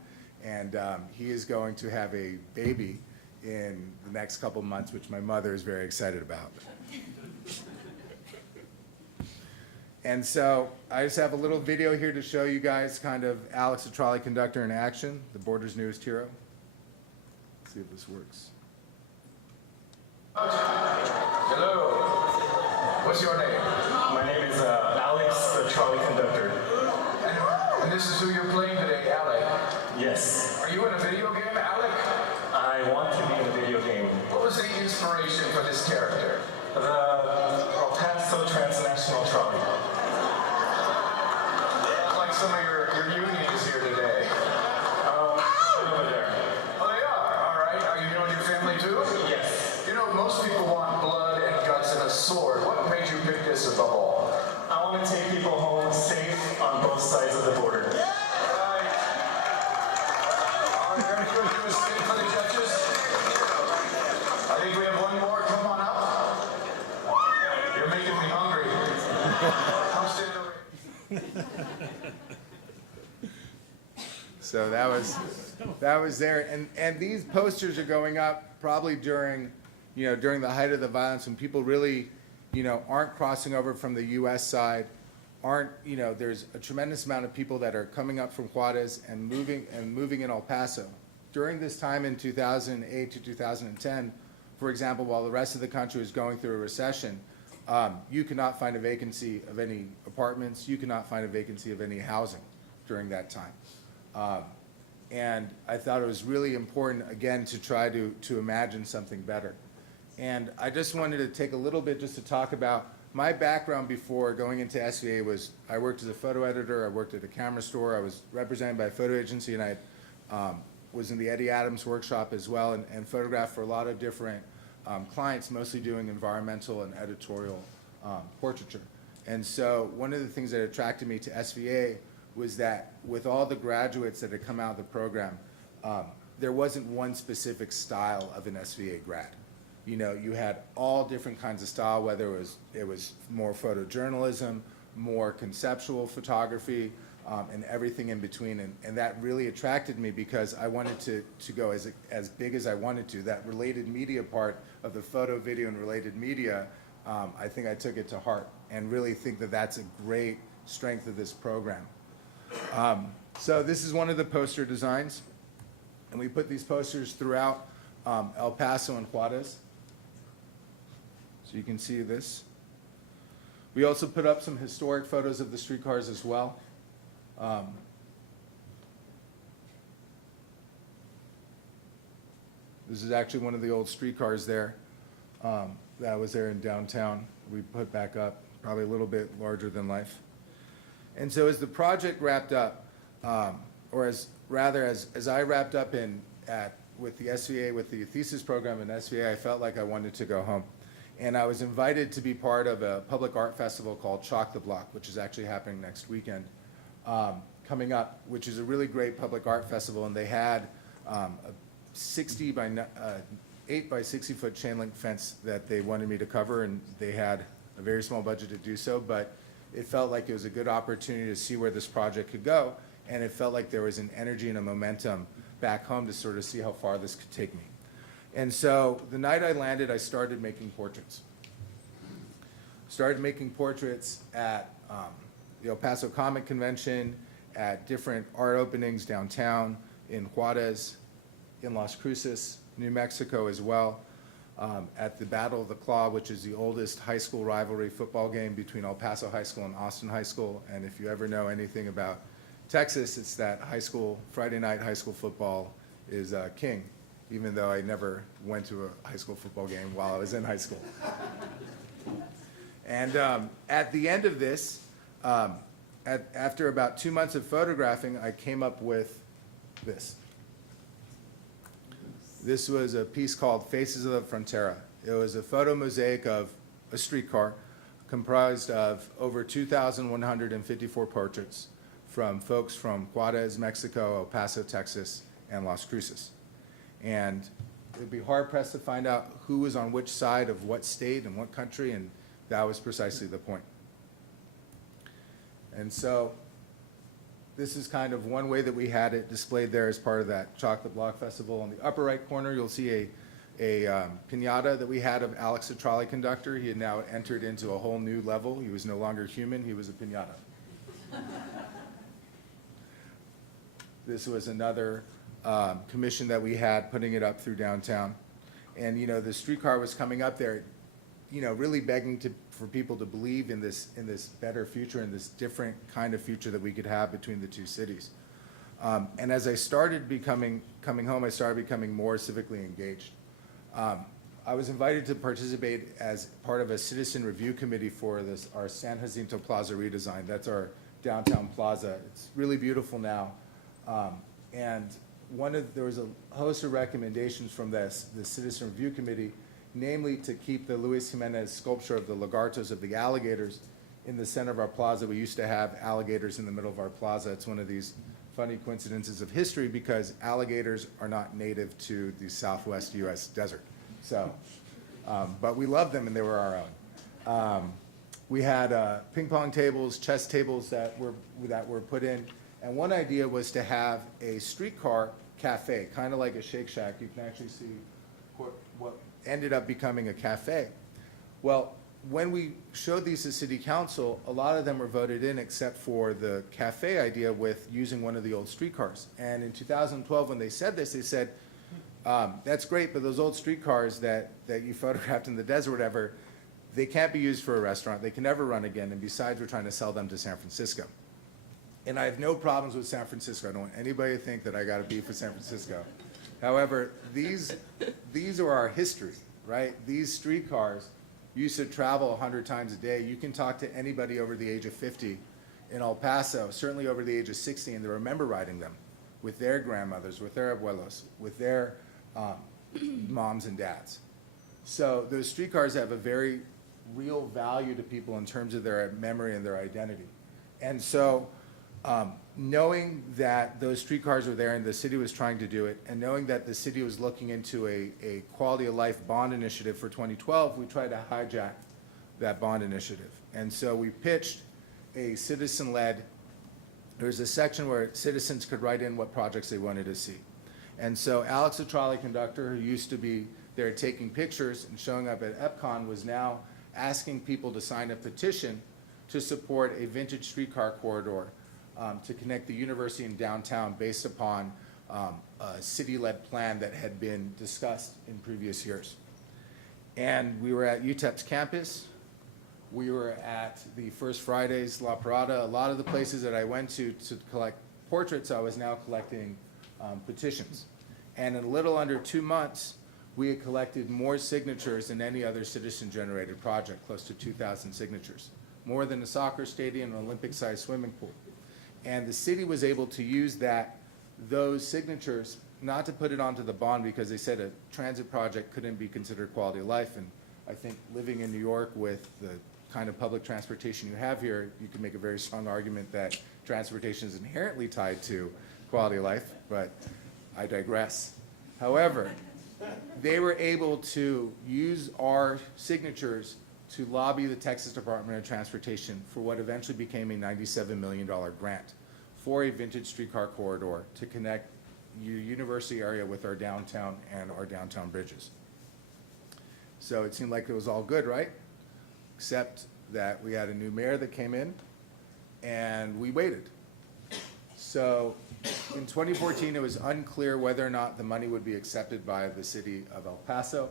And he is going to have a baby in the next couple months, which my mother is very excited about. And so I just have a little video here to show you guys kind of Alex the trolley conductor in action, the border's newest hero. Let's see if this works. Hello. What's your name? My name is Alex, the trolley conductor. And this is who you're playing today, Alec. Yes, Are you in a video game, Alec? I want to be in a video game. What was the inspiration for this character? The El Paso Transnational Trolley. Like some of your unions here today. Over there. Oh, they are? All right. Are you doing your family too? Yes. You know, most people want blood and guts and a sword. What made you pick this above all? I want to take people home safe on both sides of the border. All right, very good. Do a spin for the judges. I think we have one more. Come on up. You're making me hungry. Come stand over here. So that was there, and these posters are going up probably during the height of the violence, when people really, aren't crossing over from the U.S. side, there's a tremendous amount of people that are coming up from Juarez and moving in El Paso. During this time in 2008 to 2010, for example, while the rest of the country was going through a recession, you could not find a vacancy of any apartments, you could not find a vacancy of any housing during that time. And I thought it was really important, again, to try to imagine something better. And I just wanted to take a little bit just to talk about my background before going into SVA. Was I worked as a photo editor, I worked at a camera store, I was represented by a photo agency, and I was in the Eddie Adams workshop as well, and photographed for a lot of different clients, mostly doing environmental and editorial portraiture. And so one of the things that attracted me to SVA was that with all the graduates that had come out of the program, there wasn't one specific style of an SVA grad. You had all different kinds of style, whether it was more photojournalism, more conceptual photography, and everything in between. And that really attracted me because I wanted to go as big as I wanted to. That related media part of the photo, video, and related media, I think I took it to heart and really think that that's a great strength of this program. So this is one of the poster designs, and we put these posters throughout El Paso and Juarez. So you can see this. We also put up some historic photos of the streetcars as well. This is actually one of the old streetcars there that was there in downtown. We put back up, probably a little bit larger than life. And so as the project wrapped up, or as I wrapped up with the SVA, with the thesis program in SVA, I felt like I wanted to go home. And I was invited to be part of a public art festival called Chalk the Block, which is actually happening next weekend, coming up, which is a really great public art festival. And they had a 8 by 60 foot chain link fence that they wanted me to cover, and they had a very small budget to do so, but it felt like it was a good opportunity to see where this project could go, and it felt like there was an energy and a momentum back home to sort of see how far this could take me. And so the night I landed, I started making portraits. Started making portraits at the El Paso Comic Convention, at different art openings downtown, in Juarez, in Las Cruces, New Mexico as well, at the Battle of the Claw, which is the oldest high school rivalry football game between El Paso High School and Austin High School. And if you ever know anything about Texas, it's that Friday night high school football is king, even though I never went to a high school football game while I was in high school. And at the end of this, after about 2 months of photographing, I came up with this. This was a piece called Faces of the Frontera. It was a photo mosaic of a streetcar comprised of over 2,154 portraits from folks from Juarez, Mexico, El Paso, Texas, and Las Cruces. And it'd be hard-pressed to find out who was on which side of what state and what country, and that was precisely the point. And so this is kind of one way that we had it displayed there as part of that Chocolate Block Festival. On the upper right corner, you'll see a piñata that we had of Alex, the trolley conductor. He had now entered into a whole new level. He was no longer human, he was a piñata. This was another commission that we had, putting it up through downtown. And, you know, the streetcar was coming up there, you know, really begging for people to believe in this better future, in this different kind of future that we could have between the two cities. And as I started coming home, I started becoming more civically engaged. I was invited to participate as part of a citizen review committee for our San Jacinto Plaza redesign. That's our downtown plaza. It's really beautiful now. And there was a host of recommendations from the citizen review committee, namely to keep the Luis Jimenez sculpture of the lagartos, of the alligators, in the center of our plaza. We used to have alligators in the middle of our plaza. It's one of these funny coincidences of history because alligators are not native to the Southwest U.S. desert. So, but we loved them and they were our own. We had ping pong tables, chess tables that were put in, and one idea was to have a streetcar cafe, kind of like a Shake Shack. You can actually see what ended up becoming a cafe. Well, when we showed these to City Council, a lot of them were voted in except for the cafe idea with using one of the old streetcars. And in 2012, when they said this, they said, that's great, but those old streetcars that you photographed in the desert or whatever, they can't be used for a restaurant. They can never run again. And besides, we're trying to sell them to San Francisco. And I have no problems with San Francisco. I don't want anybody to think that I got a beef with San Francisco. However, these are our history, right? These streetcars used to travel 100 times a day. You can talk to anybody over the age of 50 in El Paso, certainly over the age of 60, and they remember riding them with their grandmothers, with their abuelos, with their moms and dads. So those streetcars have a very real value to people in terms of their memory and their identity. And so knowing that those streetcars were there and the city was trying to do it, and knowing that the city was looking into a quality of life bond initiative for 2012, we tried to hijack that bond initiative. And so we pitched a citizen-led, there's a section where citizens could write in what projects they wanted to see. And so Alex, the trolley conductor, who used to be there taking pictures and showing up at EPCON, was now asking people to sign a petition to support a vintage streetcar corridor to connect the university and downtown based upon a city-led plan that had been discussed in previous years. And we were at UTEP's campus. We were at the First Fridays, La Parada. A lot of the places that I went to collect portraits, I was now collecting petitions. And in a little under 2 months, we had collected more signatures than any other citizen-generated project, close to 2,000 signatures. more than a soccer stadium, an Olympic-sized swimming pool. And the city was able to use those signatures, not to put it onto the bond because they said a transit project couldn't be considered quality of life. And I think living in New York with the kind of public transportation you have here, you can make a very strong argument that transportation is inherently tied to quality of life, but I digress. However, they were able to use our signatures to lobby the Texas Department of Transportation for what eventually became a $97 million grant for a vintage streetcar corridor to connect your university area with our downtown and our downtown bridges. So it seemed like it was all good, right? Except that we had a new mayor that came in and we waited. So in 2014, it was unclear whether or not the money would be accepted by the city of El Paso.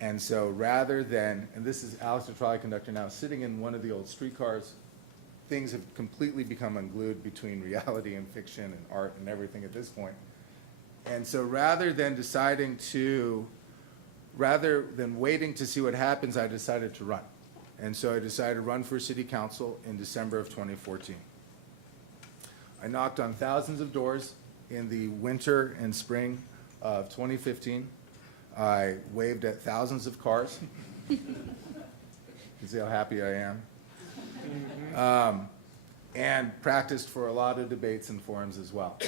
And so rather than, and this is Alex, the trolley conductor now, sitting in one of the old streetcars, things have completely become unglued between reality and fiction and art and everything at this point. And so rather than waiting to see what happens, I decided to run. And so I decided to run for city council in December of 2014. I knocked on thousands of doors in the winter and spring of 2015. I waved at thousands of cars. You can see how happy I am. And practiced for a lot of debates and forums as well.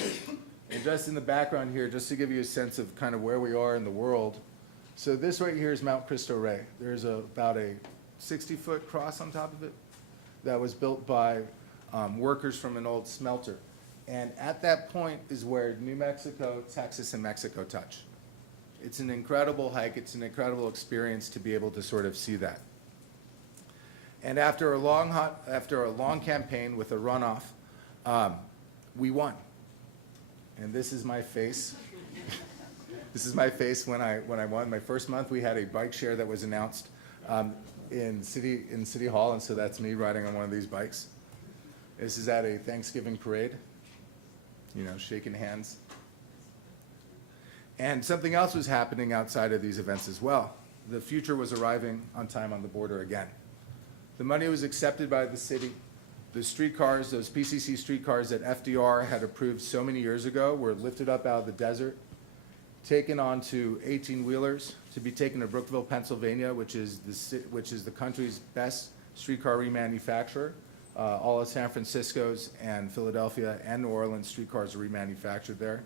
And just in the background here, just to give you a sense of kind of where we are in the world. So this right here is Mount Cristo Rey. There's about a 60-foot cross on top of it that was built by workers from an old smelter. And at that point is where New Mexico, Texas, and Mexico touch. It's an incredible hike. It's an incredible experience to be able to sort of see that. And after a long campaign with a runoff, we won. And this is my face. This is my face when I won. My first month, we had a bike share that was announced in City Hall, and so that's me riding on one of these bikes. This is at a Thanksgiving parade, shaking hands. And something else was happening outside of these events as well. The future was arriving on time on the border again. The money was accepted by the city. The streetcars, those PCC streetcars that FDR had approved so many years ago, were lifted up out of the desert, taken onto 18-wheelers to be taken to Brookville, Pennsylvania, which is the country's best streetcar remanufacturer. All of San Francisco's and Philadelphia and New Orleans streetcars are remanufactured there.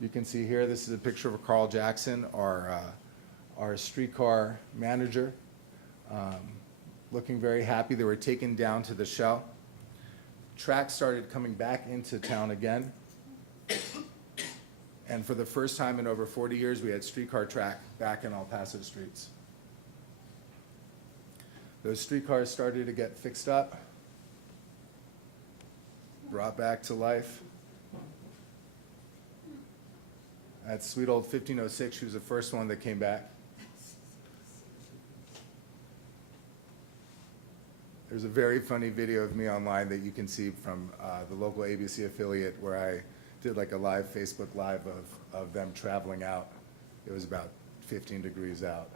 You can see here, this is a picture of Carl Jackson, our streetcar manager, looking very happy. They were taken down to the shell. Tracks started coming back into town again. And for the first time in over 40 years, we had streetcar track back in El Paso streets. Those streetcars started to get fixed up, brought back to life. That sweet old 1506, she was the first one that came back. There's a very funny video of me online that you can see from the local ABC affiliate where I did like a live Facebook Live of them traveling out. It was about 15 degrees out.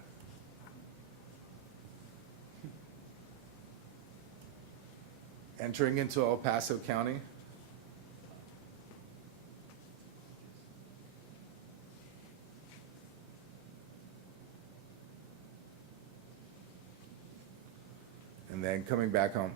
Entering into El Paso County. And then coming back home.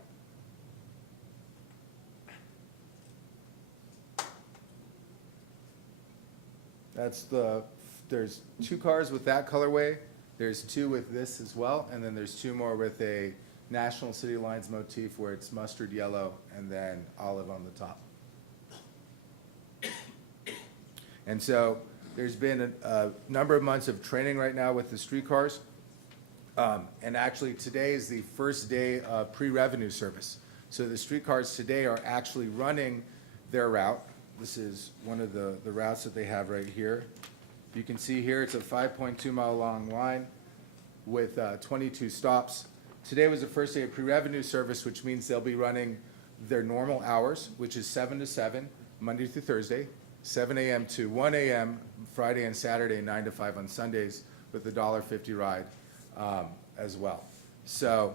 There's 2 cars with that colorway, there's 2 with this as well, and then there's 2 more with a National City Lines motif where it's mustard yellow and then olive on the top. And so there's been a number of months of training right now with the streetcars. And actually today is the first day of pre-revenue service. So the streetcars today are actually running their route. This is one of the routes that they have right here. You can see here it's a 5.2 mile long line with 22 stops. Today was the first day of pre-revenue service, which means they'll be running their normal hours, which is 7 to 7, Monday through Thursday, 7 a.m. to 1 a.m. Friday and Saturday, 9 to 5 on Sundays, with the $1.50 ride as well. So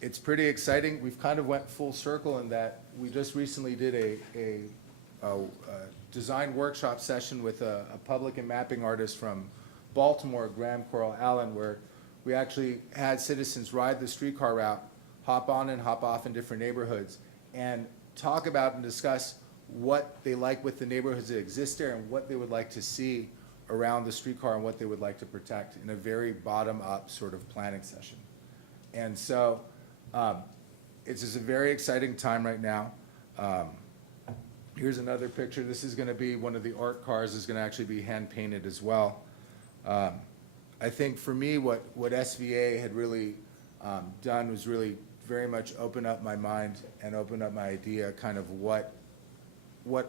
It's pretty exciting. We've kind of went full circle in that we just recently did a design workshop session with a public and mapping artist from Baltimore, Graham Coral Allen, where we actually had citizens ride the streetcar route, hop on and hop off in different neighborhoods, and talk about and discuss what they like with the neighborhoods that exist there and what they would like to see around the streetcar and what they would like to protect in a very bottom-up sort of planning session. And so it's just a very exciting time right now. Here's another picture. This is going to be one of the art cars is going to actually be hand-painted as well. I think for me, what SVA had really done was really very much open up my mind and open up my idea kind of what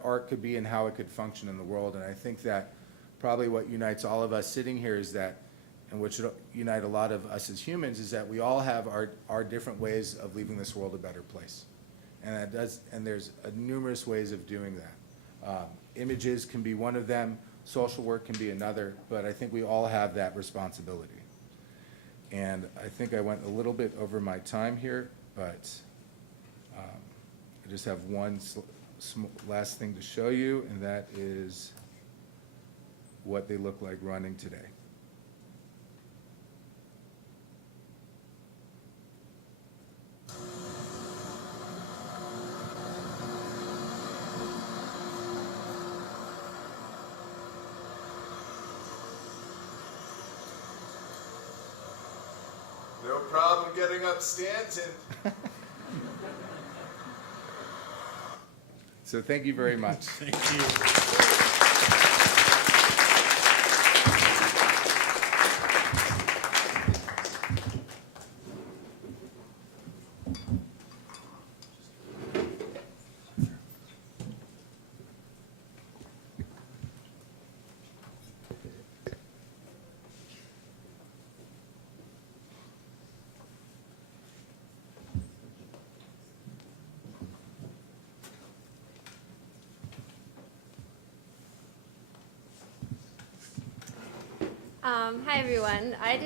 art could be and how it could function in the world. And I think that probably what unites all of us sitting here is that, and what should unite a lot of us as humans, is that we all have our different ways of leaving this world a better place. And there's numerous ways of doing that. Images can be one of them, social work can be another, but I think we all have that responsibility. And I think I went a little bit over my time here, but I just have one last thing to show you, and that is what they look like running today. No problem getting up, Stanton. So thank you very much. Thank you. Hi everyone. I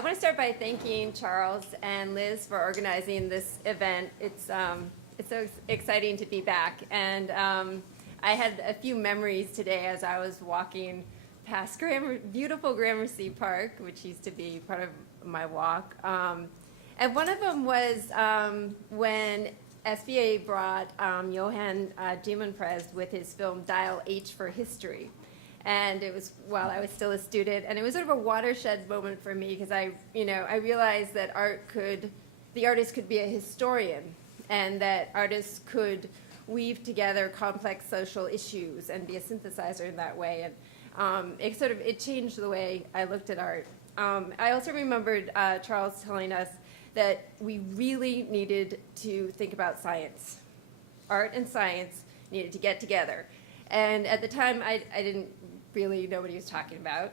want to start by thanking Charles and Liz for organizing this event. It's so exciting to be back, and I had a few memories today as I was walking past beautiful Gramercy Park, which used to be part of my walk. And one of them was when SVA brought Johann Diemenprez with his film Dial H for History. And it was while I was still a student, and it was sort of a watershed moment for me because I realized that the artist could be a historian, and that artists could weave together complex social issues and be a synthesizer in that way. And it changed the way I looked at art. I also remembered Charles telling us that we really needed to think about science. Art and science needed to get together. And at the time, I didn't really know what he was talking about.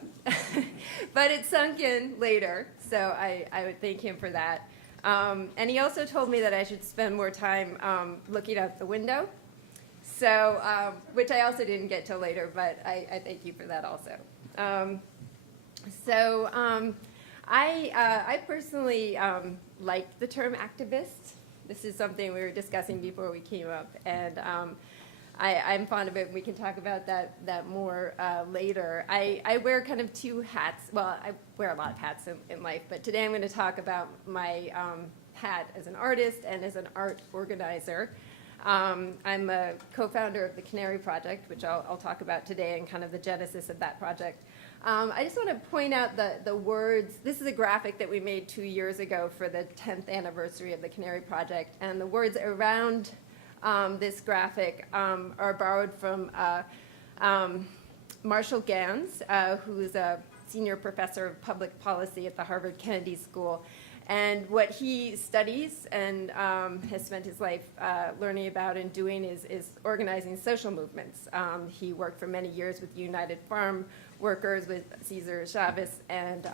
But it sunk in later, so I would thank him for that. And he also told me that I should spend more time looking out the window, so which I also didn't get till later, but I thank you for that also. I personally like the term activist. This is something we were discussing before we came up, and I'm fond of it, and we can talk about that more later. I wear kind of two hats. Well, I wear a lot of hats in life, but today I'm going to talk about my hat as an artist and as an art organizer. I'm a co-founder of the Canary Project, which I'll talk about today, and kind of the genesis of that project. I just want to point out the words. This is a graphic that we made 2 years ago for the 10th anniversary of the Canary Project, and the words around this graphic are borrowed from Marshall Gans, who's a senior professor of public policy at the Harvard Kennedy School. And what he studies and has spent his life learning about and doing is organizing social movements. He worked for many years with United Farm Workers, with Cesar Chavez, and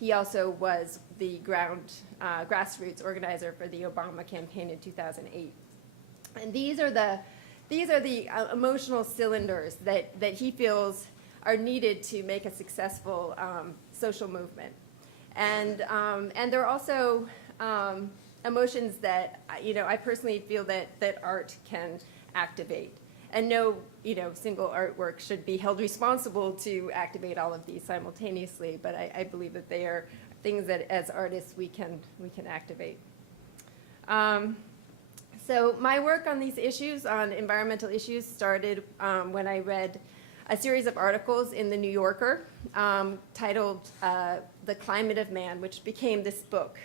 he also was the grassroots organizer for the Obama campaign in 2008. And these are the emotional cylinders that he feels are needed to make a successful social movement. And they're also emotions that, I personally feel that art can activate. And no, single artwork should be held responsible to activate all of these simultaneously, but I believe that they are things that as artists we can activate. So my work on these issues, on environmental issues, started when I read a series of articles in The New Yorker titled The Climate of Man, which became this book,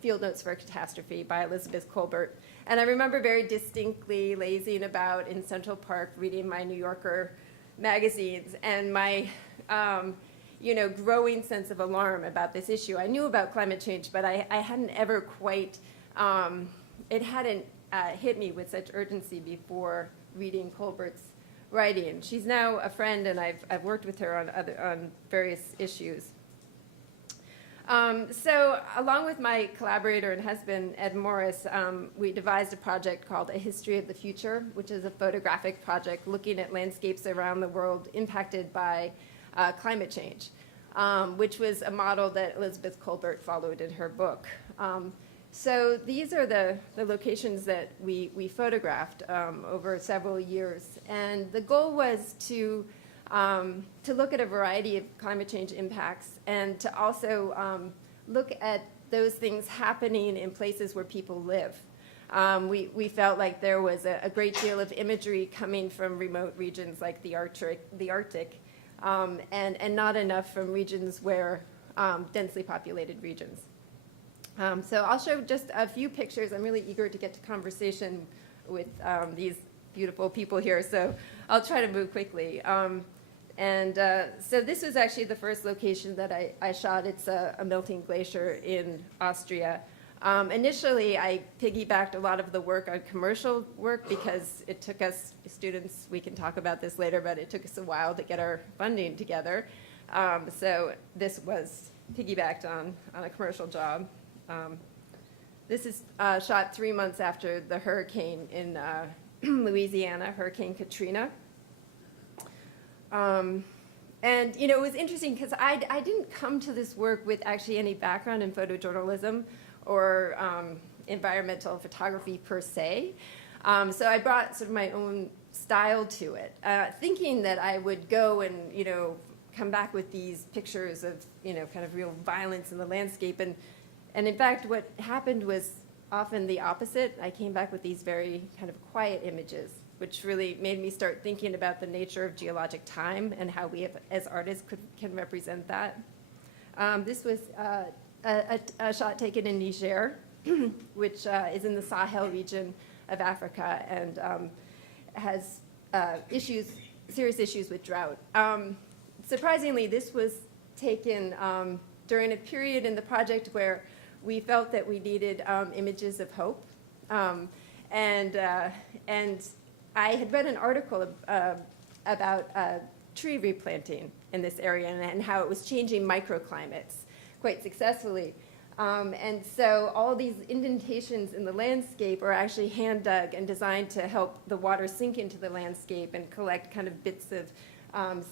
Field Notes for a Catastrophe by Elizabeth Kolbert. And I remember very distinctly lazing about in Central Park reading my New Yorker magazines and my growing sense of alarm about this issue. I knew about climate change, but I hadn't ever quite, it hadn't hit me with such urgency before reading Kolbert's writing. She's now a friend, and I've worked with her on various issues. So along with my collaborator and husband, Ed Morris, we devised a project called A History of the Future, which is a photographic project looking at landscapes around the world impacted by climate change, which was a model that Elizabeth Kolbert followed in her book. So these are the locations that we photographed over several years. And the goal was to look at a variety of climate change impacts and to also look at those things happening in places where people live. We felt like there was a great deal of imagery coming from remote regions like the Arctic, and not enough from regions where densely populated regions. So I'll show just a few pictures. I'm really eager to get to conversation with these beautiful people here, so I'll try to move quickly. So this was actually the first location that I shot. It's a melting glacier in Austria. Initially, I piggybacked a lot of the work on commercial work because it took us, students, we can talk about this later, but it took us a while to get our funding together. So this was piggybacked on a commercial job. This is shot 3 months after the hurricane in Louisiana, Hurricane Katrina. And, it was interesting because I didn't come to this work with actually any background in photojournalism or environmental photography per se. So I brought sort of my own style to it, thinking that I would go and, come back with these pictures of, kind of real violence in the landscape. And in fact, what happened was often the opposite. I came back with these very kind of quiet images, which really made me start thinking about the nature of geologic time and how we, as artists, can represent that. This was a shot taken in Niger, which is in the Sahel region of Africa and has serious issues with drought. Surprisingly, this was taken during a period in the project where we felt that we needed images of hope. And I had read an article about tree replanting in this area and how it was changing microclimates quite successfully. And so all these indentations in the landscape are actually hand dug and designed to help the water sink into the landscape and collect kind of bits of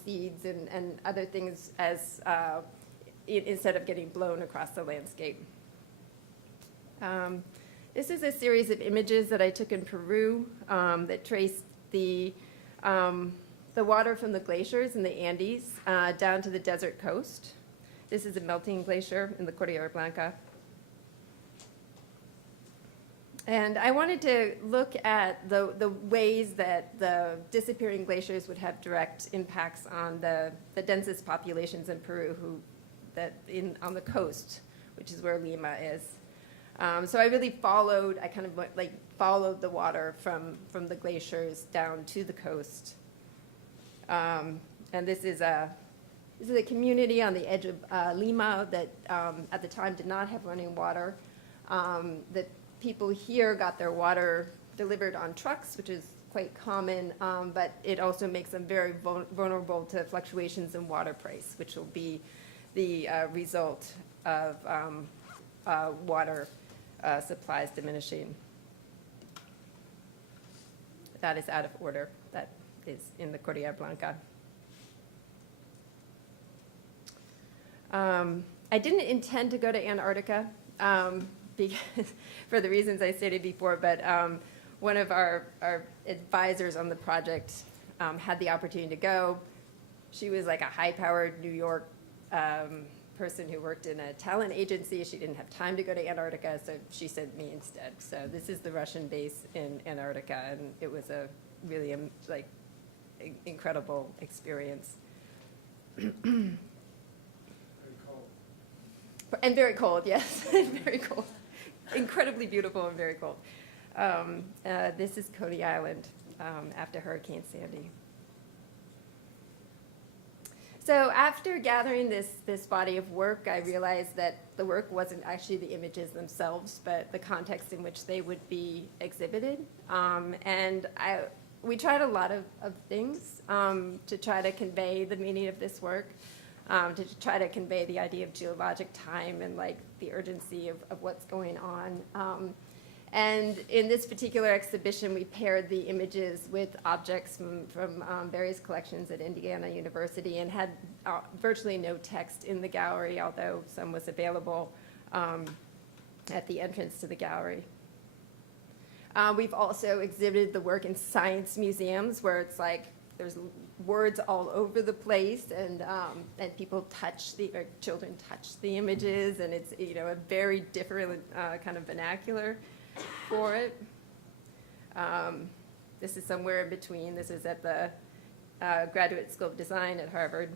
seeds and other things as instead of getting blown across the landscape. This is a series of images that I took in Peru that traced the water from the glaciers in the Andes down to the desert coast. This is a melting glacier in the Cordillera Blanca. And I wanted to look at the ways that the disappearing glaciers would have direct impacts on the densest populations in Peru on the coast, which is where Lima is. So I really followed the water from the glaciers down to the coast. And this is a community on the edge of Lima that at the time did not have running water. The people here got their water delivered on trucks, which is quite common, but it also makes them very vulnerable to fluctuations in water price, which will be the result of water supplies diminishing. That is out of order. That is in the Cordillera Blanca. I didn't intend to go to Antarctica. because, for the reasons I stated before, but one of our advisors on the project had the opportunity to go. She was like a high-powered New York person who worked in a talent agency. She didn't have time to go to Antarctica, so she sent me instead. So this is the Russian base in Antarctica, and it was a really incredible experience. And very cold, yes, very cold. Incredibly beautiful and very cold. This is Coney Island after Hurricane Sandy. So after gathering this body of work, I realized that the work wasn't actually the images themselves, but the context in which they would be exhibited. We tried a lot of things to try to convey the meaning of this work, to try to convey the idea of geologic time and like the urgency of what's going on. And in this particular exhibition, we paired the images with objects from various collections at Indiana University and had virtually no text in the gallery, although some was available at the entrance to the gallery. We've also exhibited the work in science museums where it's like there's words all over the place, and people children touch the images, and it's a very different kind of vernacular for it. This is somewhere in between. This is at the Graduate School of Design at Harvard.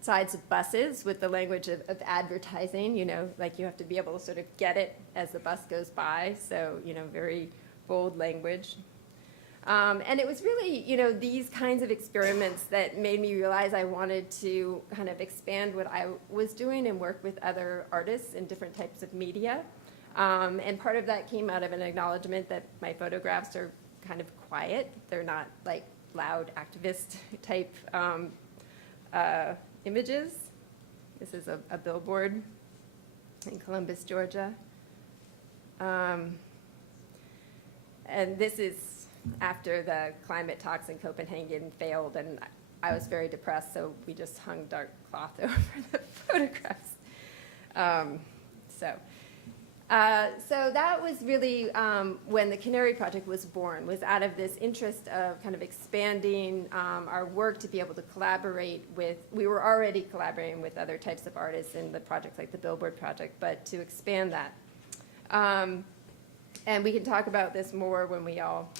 Sides of buses with the language of advertising, like you have to be able to sort of get it as the bus goes by, so, very bold language. And it was really, these kinds of experiments that made me realize I wanted to kind of expand what I was doing and work with other artists in different types of media. And part of that came out of an acknowledgement that my photographs are kind of quiet. They're not like loud activist type images. This is a billboard in Columbus, Georgia. And this is after the climate talks in Copenhagen failed, and I was very depressed, so we just hung dark cloth over the photographs. So that was really when the Canary Project was born, was out of this interest of kind of expanding our work to be able to collaborate with, we were already collaborating with other types of artists in the projects like the Billboard Project, but to expand that. And we can talk about this more when we all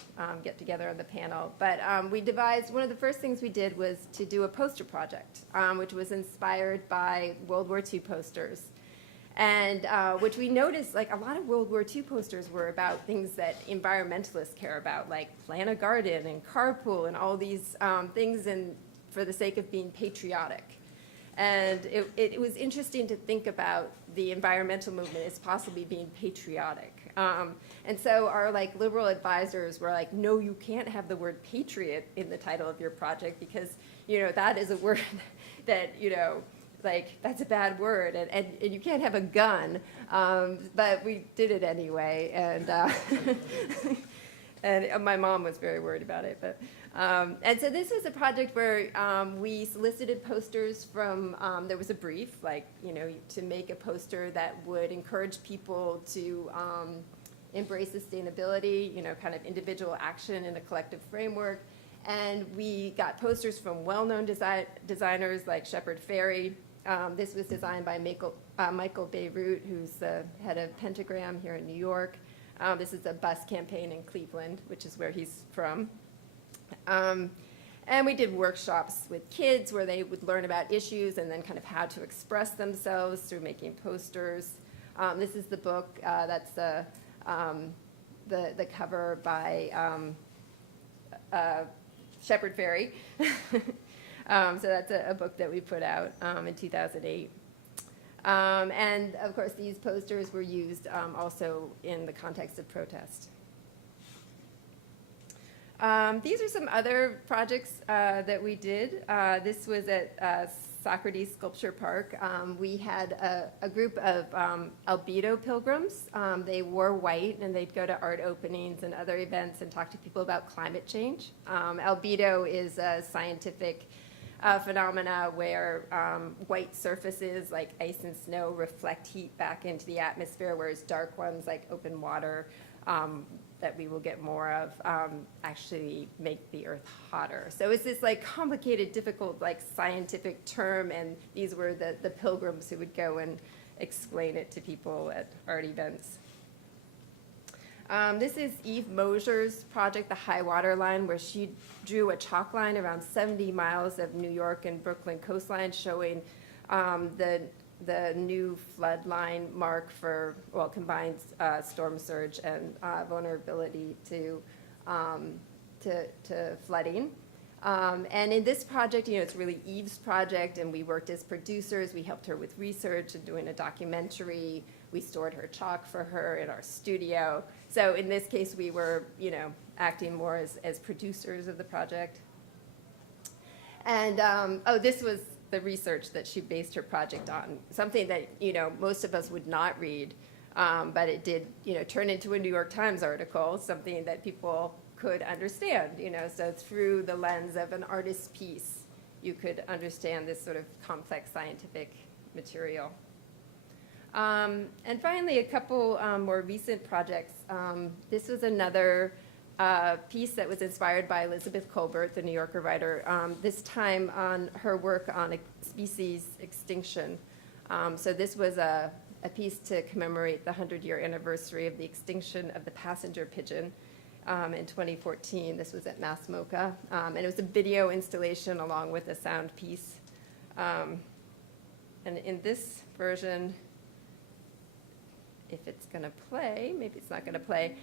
get together on the panel. But we devised, one of the first things we did was to do a poster project, which was inspired by World War II posters. And which we noticed, like a lot of World War II posters were about things that environmentalists care about, like plant a garden and carpool and all these things for the sake of being patriotic. And it was interesting to think about the environmental movement as possibly being patriotic. And so our liberal advisors were like, no, you can't have the word patriot in the title of your project because, that is a word that, that's a bad word, and you can't have a gun, but we did it anyway, and and my mom was very worried about it. But and so this was a project where we solicited posters from. There was a brief, to make a poster that would encourage people to embrace sustainability, kind of individual action in a collective framework. And we got posters from well-known designers like Shepard Fairey. This was designed by Michael Beirut, who's the head of Pentagram here in New York. This is a bus campaign in Cleveland, which is where he's from. And we did workshops with kids where they would learn about issues and then kind of how to express themselves through making posters. This is the book. That's the cover by Shepard Fairey. So that's a book that we put out in 2008. And of course, these posters were used also in the context of protest. These are some other projects that we did. This was at Socrates Sculpture Park. We had a group of albedo pilgrims. They wore white, and they'd go to art openings and other events and talk to people about climate change. Albedo is a scientific phenomena where white surfaces like ice and snow reflect heat back into the atmosphere, whereas dark ones like open water that we will get more of actually make the Earth hotter. So it's this like complicated, difficult, like scientific term, and these were the pilgrims who would go and explain it to people at art events. This is Eve Mosher's project, The High Water Line, where she drew a chalk line around 70 miles of New York and Brooklyn coastline showing the new flood line mark for, well, combined storm surge and vulnerability to flooding. And in this project, it's really Eve's project, and we worked as producers. We helped her with research and doing a documentary. We stored her chalk for her in our studio. So in this case, we were, acting more as producers of the project. And, this was the research that she based her project on, something that, most of us would not read, but it did, turn into a New York Times article, something that people could understand, so through the lens of an artist's piece, you could understand this sort of complex scientific material. And finally, a couple more recent projects. This was another piece that was inspired by Elizabeth Colbert, the New Yorker writer, this time on her work on species extinction. So this was a piece to commemorate the 100-year anniversary of the extinction of the passenger pigeon in 2014. This was at Mass MoCA, and it was a video installation along with a sound piece. And in this version, if it's going to play, maybe it's not going to play.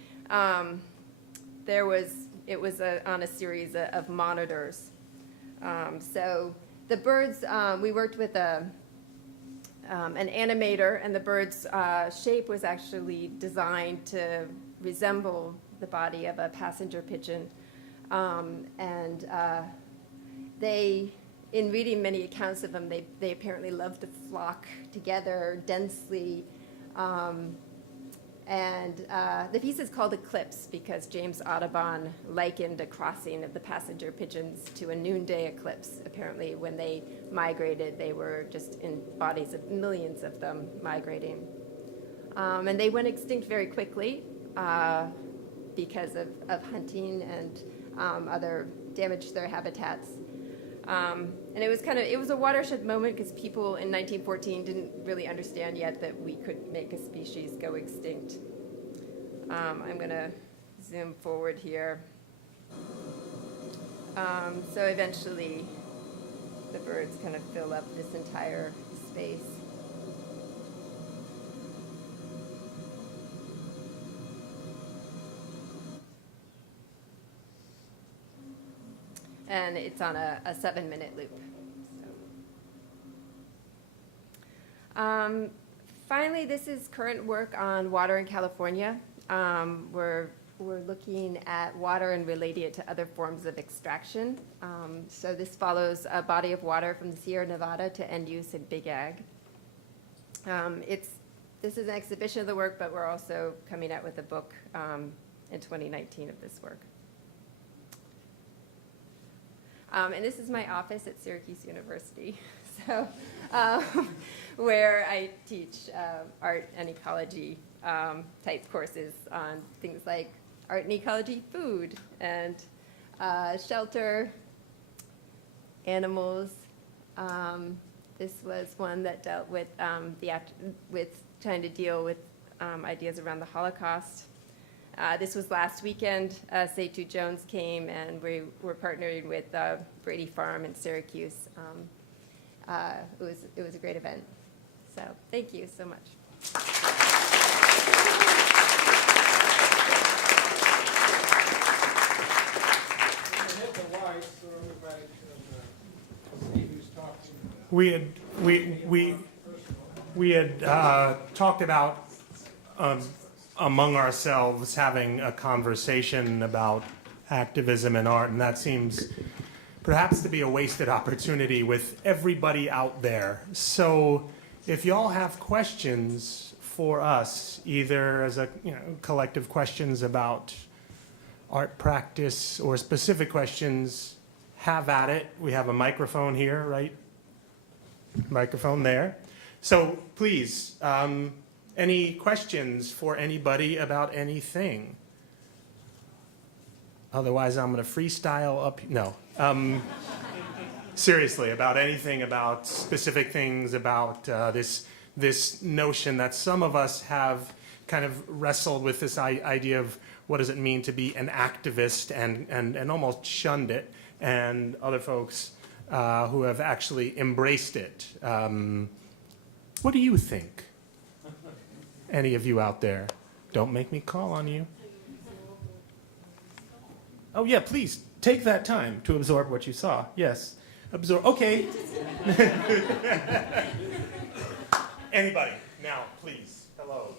It was on a series of monitors. So the birds, we worked with an animator, and the bird's shape was actually designed to resemble the body of a passenger pigeon. They, in reading many accounts of them, they apparently loved to flock together densely. The piece is called Eclipse because James Audubon likened a crossing of the passenger pigeons to a noonday eclipse. Apparently, when they migrated, they were just in bodies of millions of them migrating. And they went extinct very quickly because of hunting and other damage to their habitats. And it was a watershed moment because people in 1914 didn't really understand yet that we could make a species go extinct. I'm going to zoom forward here. So eventually, the birds kind of fill up this entire space. And it's on a 7-minute loop. So. Finally, this is current work on water in California. We're looking at water and relating it to other forms of extraction. So this follows a body of water from the Sierra Nevada to end use in Big Ag. This is an exhibition of the work, but we're also coming out with a book in 2019 of this work. And this is my office at Syracuse University, so where I teach art and ecology type courses on things like art and ecology, food, and shelter, animals. This was one that dealt with with trying to deal with ideas around the Holocaust. This was last weekend. Seitu Jones came, and we were partnering with Brady Farm in Syracuse. It was a great event. So thank you so much. Hit the lights so everybody can see who's talking. We had talked about among ourselves having a conversation about activism and art, and that seems perhaps to be a wasted opportunity with everybody out there. So if y'all have questions for us, either as a collective questions about art practice or specific questions, have at it. We have a microphone here, right? Microphone there. So please, any questions for anybody about anything? Otherwise, I'm going to freestyle up. No. Seriously, about anything, about specific things, about this notion that some of us have kind of wrestled with this idea of what does it mean to be an activist and almost shunned it, and other folks who have actually embraced it. What do you think? Any of you out there? Don't make me call on you. Oh yeah, please take that time to absorb what you saw. Yes, absorb. Okay. Anybody now, please. Hello.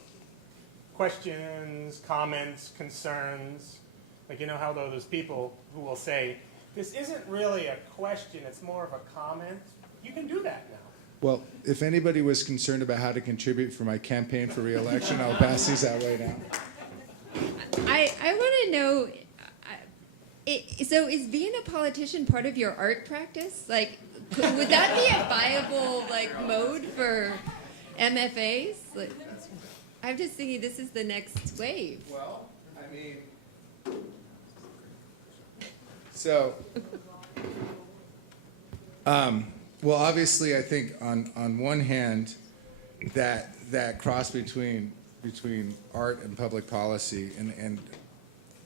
Questions, comments, concerns? Like, you know how those people who will say, this isn't really a question, it's more of a comment? You can do that now. Well, if anybody was concerned about how to contribute for my campaign for re-election, I'll pass these out right now. I want to know, so is being a politician part of your art practice? Like, would that be a viable mode for MFAs? Like, I'm just thinking this is the next wave. Well, I mean, so, well, obviously, I think on one hand, that cross between art and public policy, and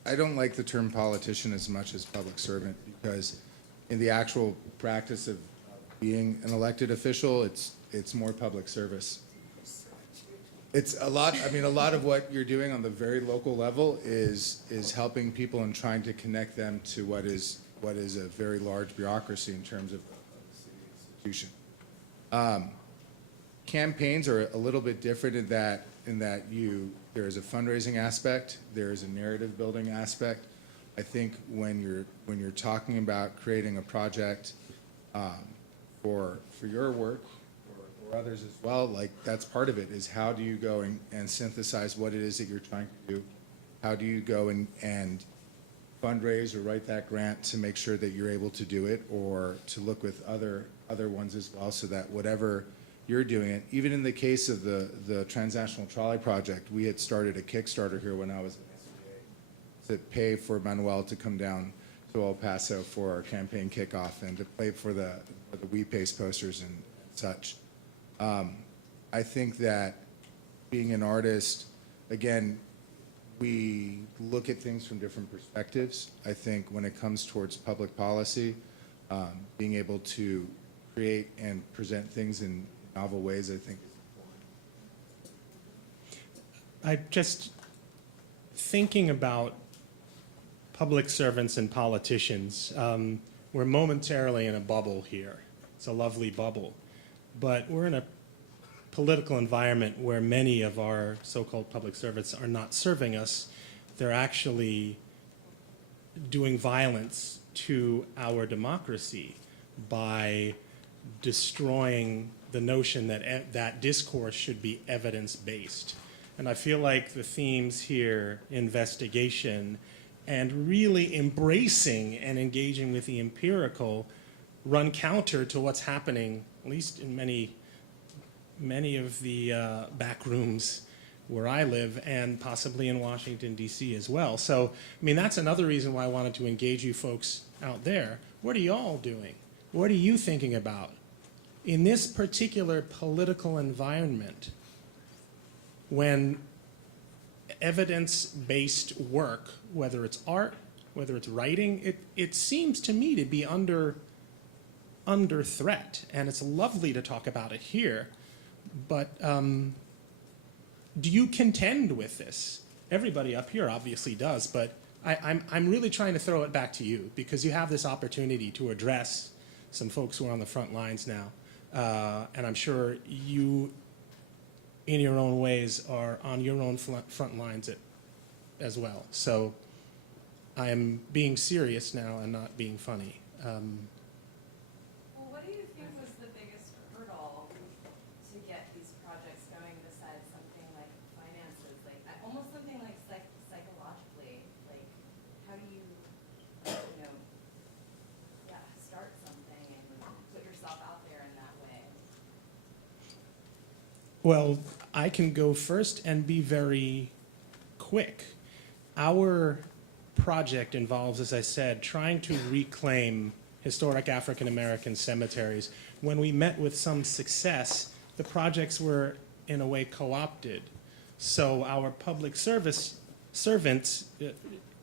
I don't like the term politician as much as public servant, because in the actual practice of being an elected official, it's more public service. It's a lot. I mean, a lot of what you're doing on the very local level is helping people and trying to connect them to what is a very large bureaucracy in terms of the city institution. Campaigns are a little bit different in that there is a fundraising aspect, there is a narrative building aspect. I think when you're talking about creating a project for your work or others as well, like that's part of it, is how do you go and synthesize what it is that you're trying to do? How do you go and fundraise or write that grant to make sure that you're able to do it, or to look with other ones as well, so that whatever you're doing it. Even in the case of the Transnational Trolley Project, we had started a Kickstarter here when I was at SBA to pay for Manuel to come down to El Paso for our campaign kickoff and to pay for the We Pace posters and such. I think that being an artist, again, we look at things from different perspectives. I think when it comes towards public policy, being able to create and present things in novel ways, I think is important. I just thinking about public servants and politicians. We're momentarily in a bubble here. It's a lovely bubble, but we're in a political environment where many of our so-called public servants are not serving us. They're actually doing violence to our democracy by destroying the notion that that discourse should be evidence-based. And I feel like the themes here, investigation and really embracing and engaging with the empirical, run counter to what's happening, at least in many of the back rooms where I live, and possibly in Washington, D.C. as well. So, I mean, that's another reason why I wanted to engage you folks out there. What are y'all doing? What are you thinking about? In this particular political environment, when evidence-based work, whether it's art, whether it's writing, it seems to me to be under threat. And it's lovely to talk about it here, but do you contend with this? Everybody up here obviously does, but I'm really trying to throw it back to you, because you have this opportunity to address some folks who are on the front lines now. And I'm sure you, in your own ways, are on your own front lines as well. So I am being serious now and not being funny. Well, what do you think was the biggest hurdle to get these projects going besides something like finances? Like almost something like psychologically. Like, how do you, yeah, Well, I can go first and be very quick. Our project involves, as I said, trying to reclaim historic African American cemeteries. When we met with some success, the projects were in a way co-opted. So our public service servants,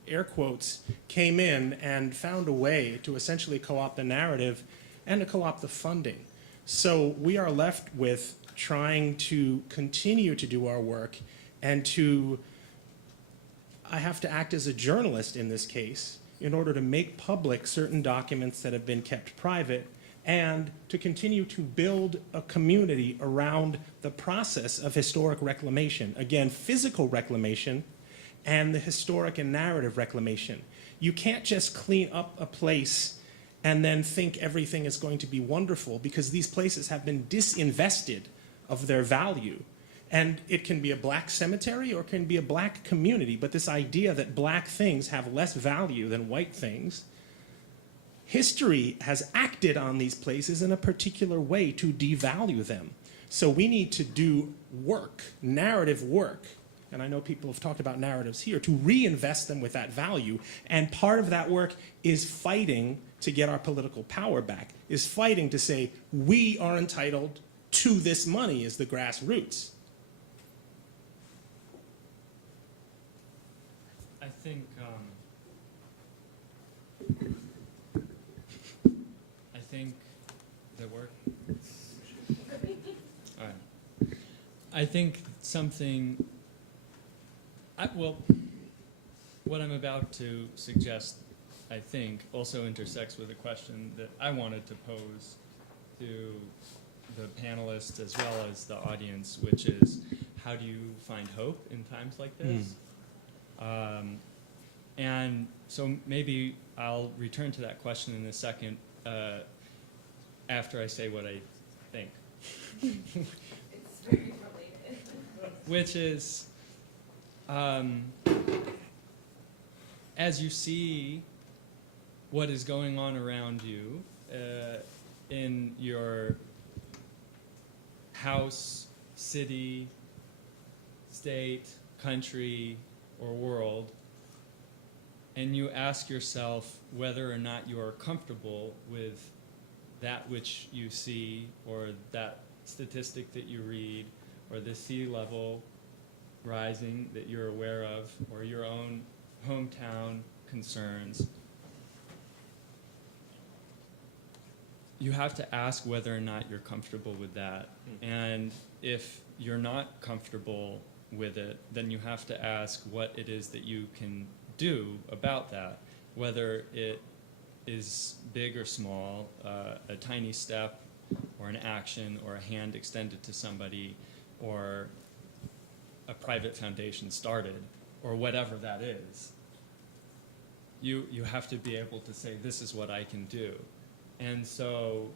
air quotes, came in and found a way to essentially co-opt the narrative and to co-opt the funding. So we are left with trying to continue to do our work and to, I have to act as a journalist in this case in order to make public certain documents that have been kept private and to continue to build a community around the process of historic reclamation. Again, physical reclamation and the historic and narrative reclamation. You can't just clean up a place and then think everything is going to be wonderful because these places have been disinvested of their value. And it can be a black cemetery or it can be a black community, but this idea that black things have less value than white things, history has acted on these places in a particular way to devalue them. So we need to do work, narrative work, and I know people have talked about narratives here, to reinvest them with that value. And part of that work is fighting to get our political power back, is fighting to say, we are entitled to this money as the grassroots. I think that work. All right. I think something. What I'm about to suggest, I think, also intersects with a question that I wanted to pose to the panelists as well as the audience, which is, how do you find hope in times like this? And so maybe I'll return to that question in a second after I say what I think. It's very related. Which is, as you see what is going on around you in your house, city, state, country, or world, and you ask yourself whether or not you are comfortable with that which you see, or that statistic that you read, or the sea level rising that you're aware of, or your own hometown concerns, you have to ask whether or not you're comfortable with that. And if you're not comfortable with it, then you have to ask what it is that you can do about that, whether it is big or small, a tiny step or an action or a hand extended to somebody or a private foundation started or whatever that is. You have to be able to say, this is what I can do. And so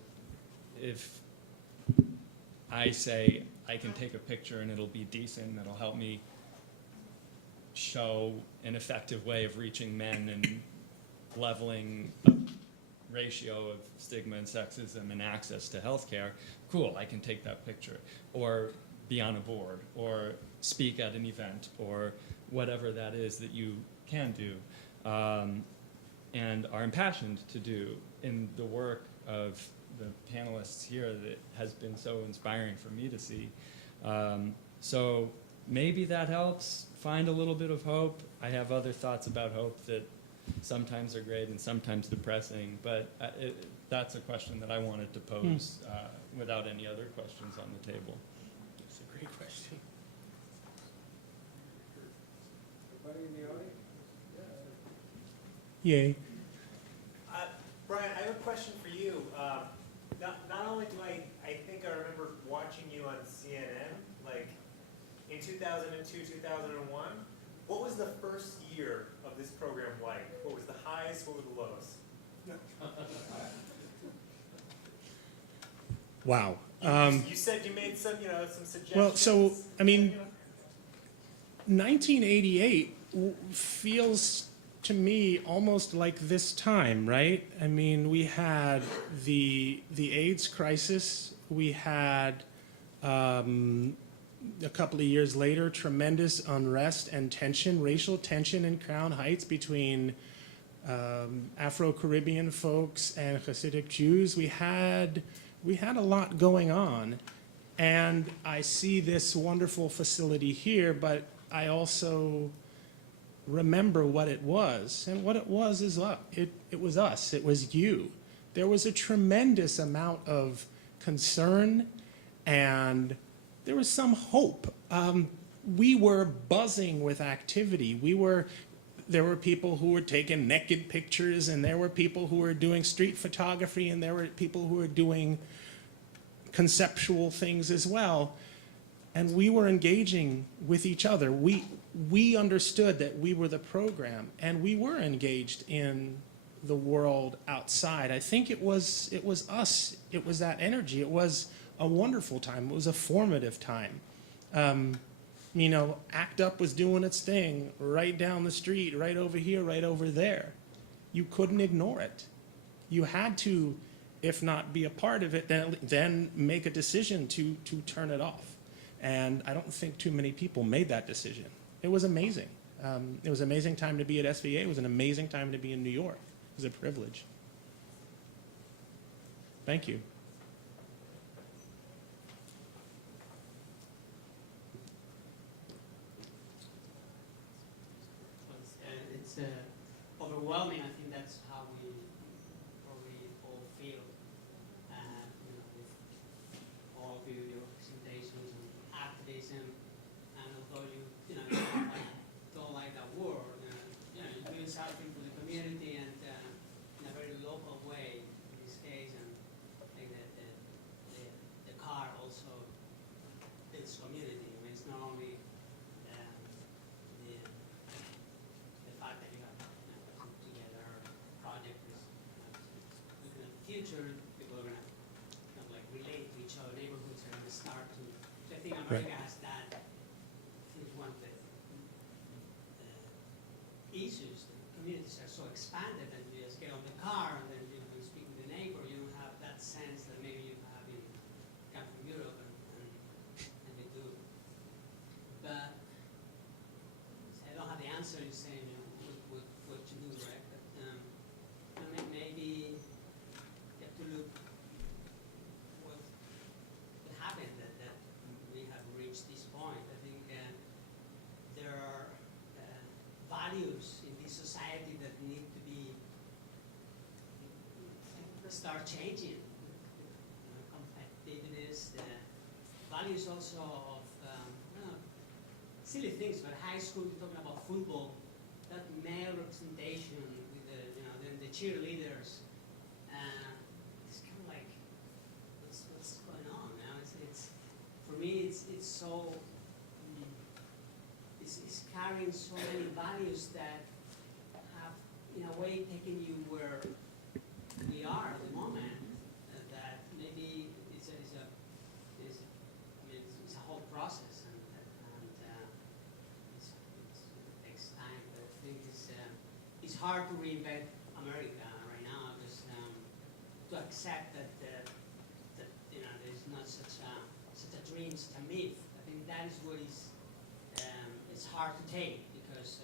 if I say I can take a picture and it'll be decent and it'll help me show an effective way of reaching men and leveling a ratio of stigma and sexism and access to healthcare, cool, I can take that picture. Or be on a board, or speak at an event, or whatever that is that you can do and are impassioned to do in the work of the panelists here that has been so inspiring for me to see. So maybe that helps find a little bit of hope. I have other thoughts about hope that sometimes are great and sometimes depressing, but that's a question that I wanted to pose without any other questions on the table. That's a great question. Everybody in the audience? Yay. Brian, I have a question for you. Not only do I think I remember watching you on CNN, like in 2002, 2001, what was the first year of this program like? What was the highs, what were the lows? Wow. You said you made some, some suggestions. Well, so, I mean, 1988 feels to me almost like this time, right? I mean, we had the AIDS crisis, we had a couple of years later, tremendous unrest and tension, racial tension in Crown Heights between Afro-Caribbean folks and Hasidic Jews. We had a lot going on. And I see this wonderful facility here, but I also remember what it was. And what it was is it was us, it was you. There was a tremendous amount of concern, and there was some hope. We were buzzing with activity. There were people who were taking naked pictures, and there were people who were doing street photography, and there were people who were doing conceptual things as well. And we were engaging with each other. We understood that we were the program, and we were engaged in the world outside. I think it was us. It was that energy. It was a wonderful time. It was a formative time. You know, ACT UP was doing its thing right down the street, right over here, right over there. You couldn't ignore it. You had to, if not be a part of it, then make a decision to turn it off. And I don't think too many people made that decision. It was amazing. It was an amazing time to be at SVA. It was an amazing time to be in New York. It was a privilege. Thank you. It's overwhelming. I think that's how we probably all feel. You know, with all of your presentations and activism, and although you know don't like that word, you know, you're doing something for the community and in a very local way in this case. And I think that the car also builds community. I mean, it's not only the fact that you have put together a project is looking at the future, people are going to kind of like relate to each other, neighborhoods are going to start to, so I think America has that, is one of the issues. The communities are so expanded that you just get on the car and then you know, you speak with the neighbor, you don't have that sense that maybe you have in come from Europe and you do. But I don't have the answer. You're saying you know, what to do, right? But I mean, maybe you have to look what happened that we have reached this point. I think there are values in this society that need to be start changing. Competitiveness, the values also of silly things, but high school, you're talking about football, that male representation with the, you know, the cheerleaders, it's kind of like, what's going on now? It's for me, it's so, it's carrying so many values that have, in a way, taken you where we are at the moment, that maybe it's a whole process. It's hard to reinvent America right now because to accept that you know there's not such a dream, such a myth. I think that is what is it's hard to take because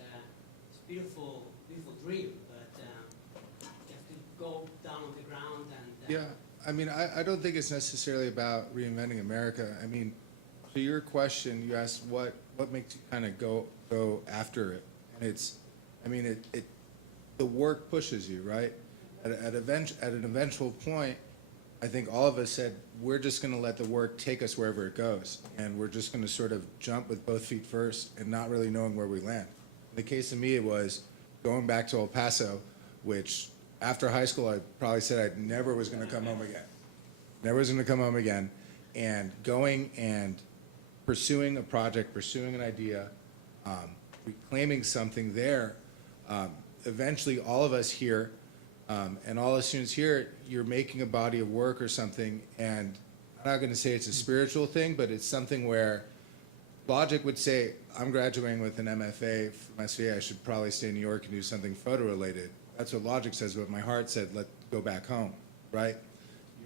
it's a beautiful dream, but you have to go down on the ground and Yeah, I mean, I don't think it's necessarily about reinventing America. I mean, to your question, you asked what makes you kind of go after it, and it's, I mean, the work pushes you, right? At an eventual point, I think all of us said, we're just going to let the work take us wherever it goes, and we're just going to sort of jump with both feet first and not really knowing where we land. In the case of me, it was going back to El Paso, which after high school, I probably said I never was going to come home again. Never was going to come home again, and going and pursuing a project, pursuing an idea, reclaiming something there. Eventually, all of us here, and all the students here, you're making a body of work or something, and I'm not going to say it's a spiritual thing, but it's something where logic would say, I'm graduating with an MFA from SVA, I should probably stay in New York and do something photo-related. That's what logic says, but my heart said, let's go back home, right?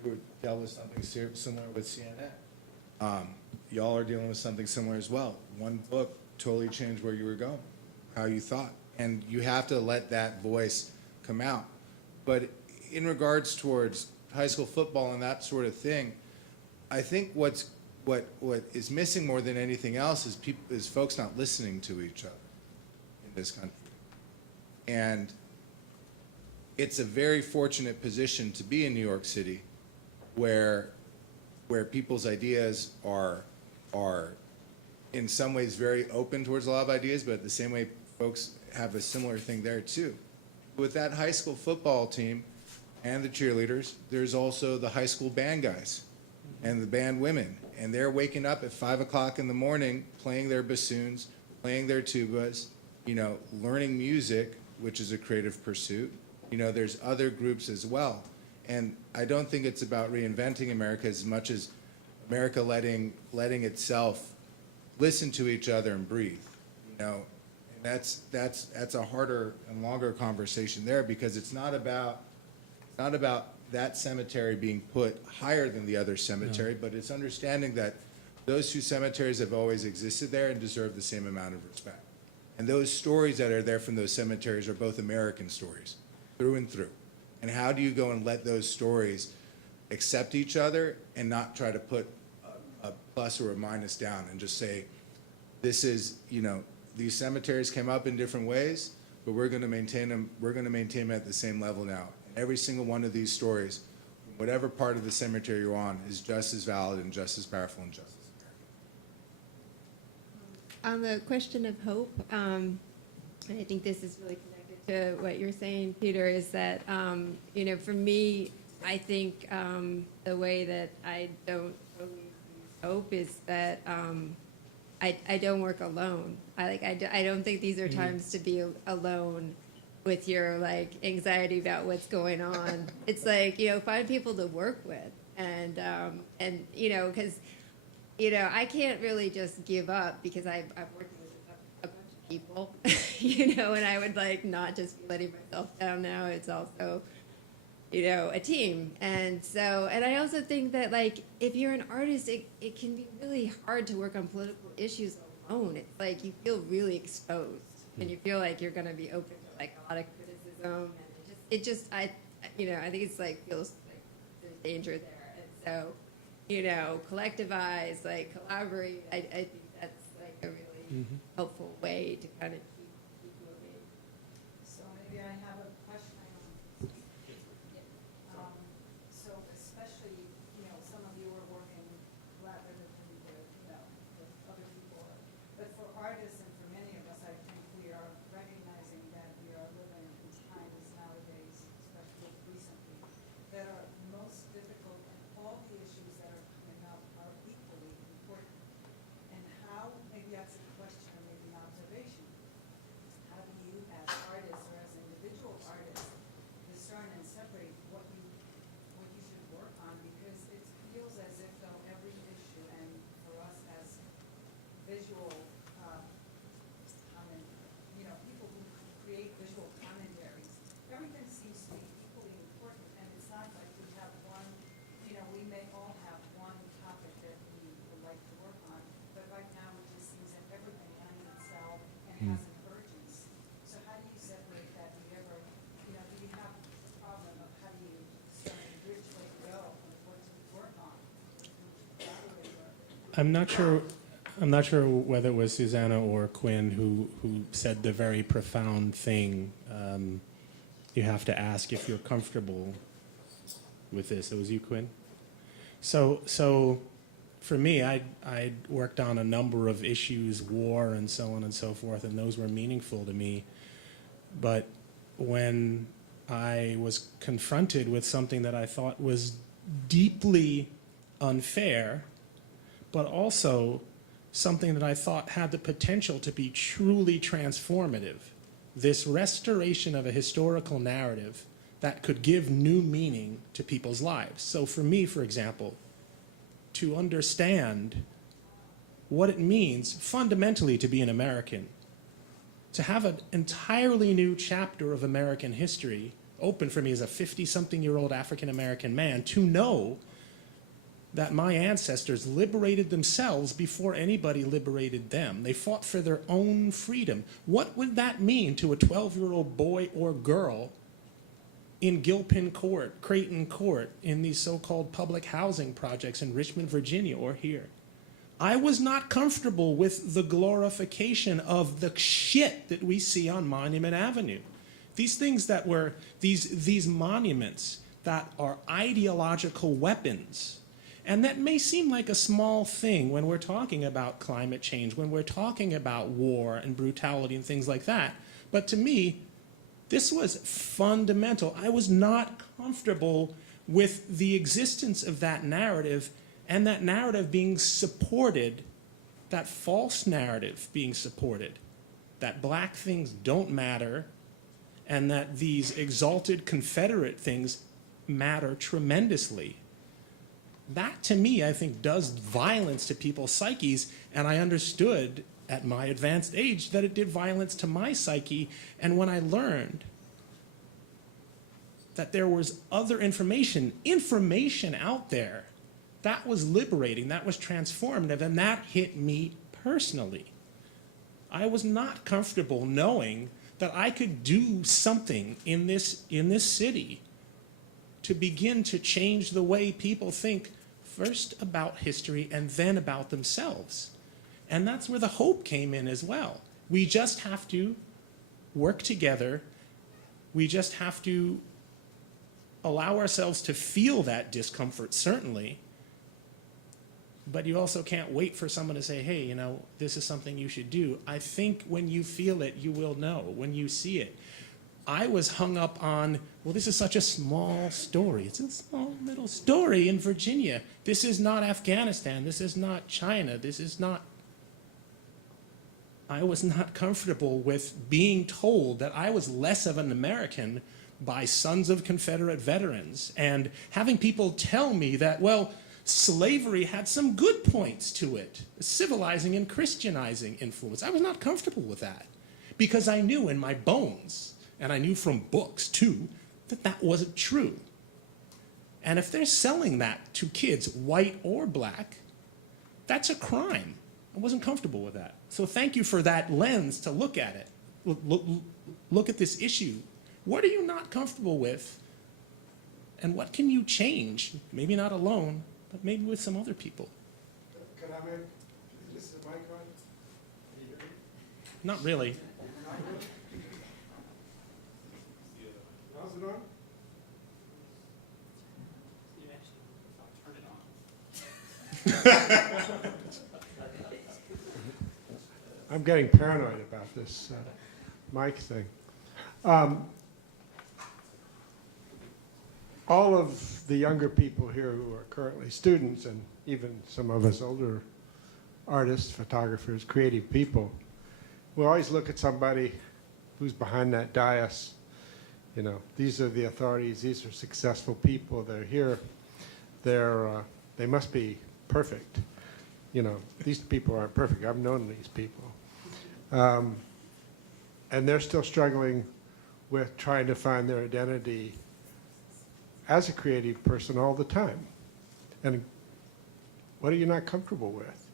You would tell us something similar with CNN. y'all are dealing with something similar as well. One book totally changed where you were going, how you thought. And you have to let that voice come out. But in regards towards high school football and that sort of thing, I think what is missing more than anything else is folks not listening to each other in this country. And it's a very fortunate position to be in New York City, where people's ideas are in some ways very open towards a lot of ideas, but at the same way folks have a similar thing there too. With that high school football team and the cheerleaders, there's also the high school band guys and the band women, and they're waking up at 5 o'clock in the morning playing their bassoons, playing their tubas, learning music, which is a creative pursuit. There's other groups as well. And I don't think it's about reinventing America as much as America letting itself listen to each other and breathe. And that's a harder and longer conversation there, because it's not about that cemetery being put higher than the other cemetery, but it's understanding that those two cemeteries have always existed there and deserve the same amount of respect. And those stories that are there from those cemeteries are both American stories, through and through. And how do you go and let those stories accept each other and not try to put a plus or a minus down and just say, this is, these cemeteries came up in different ways, but we're going to maintain them. We're going to maintain them at the same level now. And every single one of these stories, whatever part of the cemetery you're on, is just as valid and just as powerful and just as American. On the question of hope, and I think this is really connected to what you're saying, Peter, is that, for me, I think the way that I don't totally use hope is that I don't work alone. I don't think these are times to be alone with your anxiety about what's going on. It's find people to work with, and because I can't really just give up, because I'm working with a bunch of people, and I would not just be letting myself down now. It's also a team. And so, and I also think that if you're an artist, it can be really hard to work on political issues alone. It's you feel really exposed, and you feel like you're going to be open to a lot of criticism, and I think it's feels like there's danger there. And so, collectivize, collaborate. I think that's a really helpful way to kind of keep moving. So maybe I have a question. So especially, some of you are working collaboratively with other people. But for artists and for many of us, I think we are recognizing that we are living in times nowadays, especially recently, that are most difficult, and all the issues that are coming up are equally important. And how, maybe that's a question or maybe an observation, how do you as artists or as individual artists discern and separate what you should work on? Because it feels as if though every issue, and for us as visual people who create visual commentaries, everything seems to be equally important, and it's not like we have one, we may all have one topic that we would like to work on, but right now it just seems that everything lends itself and has an urgency. So how do you separate that? Do you ever, do you have a problem of how do you discern which way to go and what to work on? I'm not sure whether it was Susannah or Quinn who said the very profound thing. You have to ask if you're comfortable with this. It was you, Quinn? So for me, I worked on a number of issues, war and so on and so forth, and those were meaningful to me. But when I was confronted with something that I thought was deeply unfair, but also something that I thought had the potential to be truly transformative, this restoration of a historical narrative that could give new meaning to people's lives. So for me, for example, to understand what it means fundamentally to be an American, to have an entirely new chapter of American history open for me as a 50-something-year-old African-American man, to know that my ancestors liberated themselves before anybody liberated them. They fought for their own freedom. What would that mean to a 12-year-old boy or girl in Gilpin Court, Creighton Court, in these so-called public housing projects in Richmond, Virginia, or here? I was not comfortable with the glorification of the shit that we see on Monument Avenue. These things that were, these monuments that are ideological weapons. And that may seem like a small thing when we're talking about climate change, when we're talking about war and brutality and things like that. But to me, this was fundamental. I was not comfortable with the existence of that narrative, and that narrative being supported, that false narrative being supported, that black things don't matter, and that these exalted Confederate things matter tremendously. That, to me, I think, does violence to people's psyches, and I understood at my advanced age that it did violence to my psyche, and when I learned that there was other information out there, that was liberating, that was transformative, and that hit me personally. I was not comfortable knowing that I could do something in this city to begin to change the way people think, first about history and then about themselves. And that's where the hope came in as well. We just have to work together. We just have to allow ourselves to feel that discomfort, certainly. But you also can't wait for someone to say, hey, you know, this is something you should do. I think when you feel it, you will know, when you see it. I was hung up on, well, this is such a small story. It's a small little story in Virginia. This is not Afghanistan. This is not China. This is not... I was not comfortable with being told that I was less of an American by sons of Confederate veterans, and having people tell me that, well, slavery had some good points to it, civilizing and Christianizing influence. I was not comfortable with that, because I knew in my bones, and I knew from books too, that that wasn't true. And if they're selling that to kids, white or black, that's a crime. I wasn't comfortable with that. So thank you for that lens to look at it. Look at this issue. What are you not comfortable with? And what can you change? Maybe not alone, but maybe with some other people. Can I make, is this a mic on? Can you hear me? Not really. How's it on? I'm getting paranoid about this mic thing. All of the younger people here who are currently students, and even some of us older artists, photographers, creative people, we always look at somebody who's behind that dais. You know, these are the authorities, these are successful people, they're here, they must be perfect. You know, these people aren't perfect, I've known these people. And they're still struggling with trying to find their identity as a creative person all the time. And what are you not comfortable with?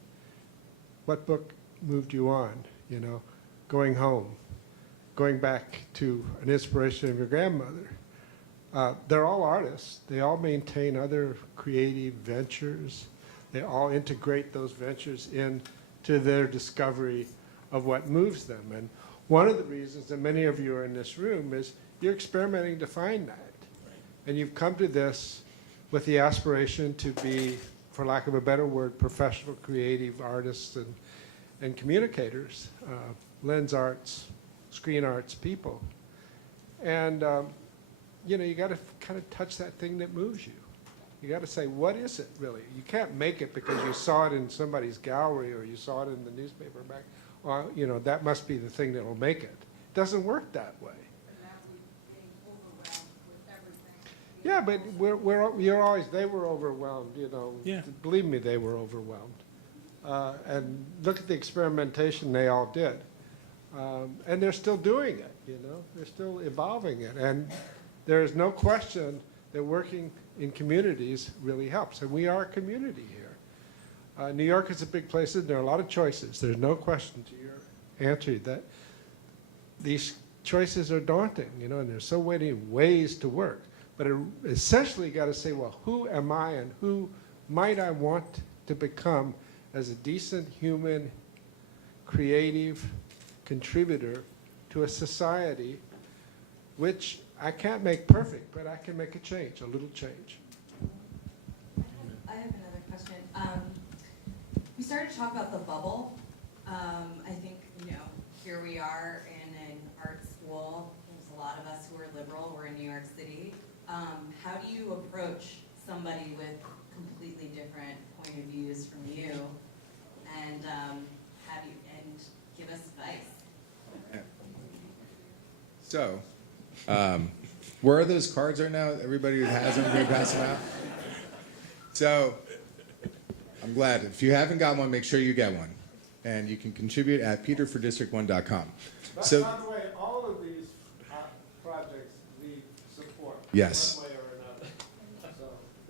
What book moved you on, you know? Going home, going back to an inspiration of your grandmother. They're all artists. They all maintain other creative ventures. They all integrate those ventures into their discovery of what moves them. And one of the reasons that many of you are in this room is you're experimenting to find that. And you've come to this with the aspiration to be, for lack of a better word, professional creative artists and communicators, lens arts, screen arts people. And, you know, you got to kind of touch that thing that moves you. You got to say, what is it really? You can't make it because you saw it in somebody's gallery or you saw it in the newspaper back. Or, you know, that must be the thing that will make it. It doesn't work that way. Yeah, but you're always, they were overwhelmed, you know. Yeah. Believe me, they were overwhelmed. And look at the experimentation they all did. And they're still doing it, you know. They're still evolving it. And there is no question that working in communities really helps. And we are a community here. New York is a big place, and there are a lot of choices. There's no question to your answer that these choices are daunting, you know, and there's so many ways to work. But essentially, you got to say, well, who am I and who might I want to become as a decent, human, creative contributor to a society which I can't make perfect, but I can make a change, a little change. I have another question. We started to talk about the bubble. I think, you know, here we are in an art school. There's a lot of us who are liberal. We're in New York City. How do you approach somebody with completely different point of views from you, and give us advice? So, where are those cards right now? Everybody who has them, can pass them out. So, I'm glad. If you haven't got one, make sure you get one. And you can contribute at peterfordistrict1.com. So, by the way, all of these projects need support. Yes. One way or another.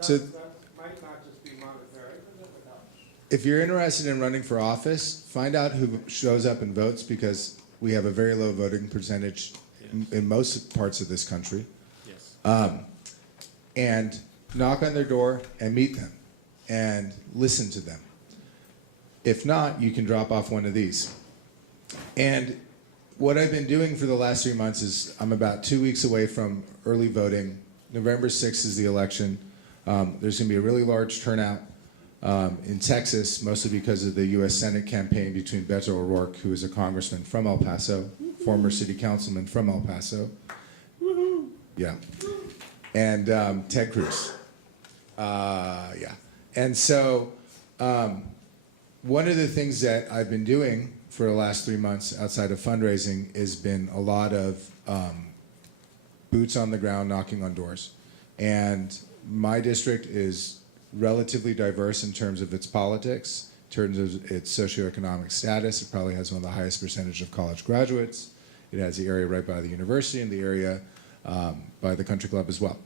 So that might not just be monetary, but it would help. if you're interested in running for office, find out who shows up and votes, because we have a very low voting percentage in most parts of this country. Yes. And knock on their door and meet them and listen to them. If not, you can drop off one of these. And what I've been doing for the last 3 months is I'm about 2 weeks away from early voting. November 6th is the election. There's going to be a really large turnout in Texas, mostly because of the U.S. Senate campaign between Beto O'Rourke, who is a congressman from El Paso, former city councilman from El Paso. Yeah. And Ted Cruz. Yeah. And so one of the things that I've been doing for the last 3 months outside of fundraising has been a lot of boots on the ground, knocking on doors. And my district is relatively diverse in terms of its politics, in terms of its socioeconomic status. It probably has one of the highest percentage of college graduates. It has the area right by the university and the area by the country club as well,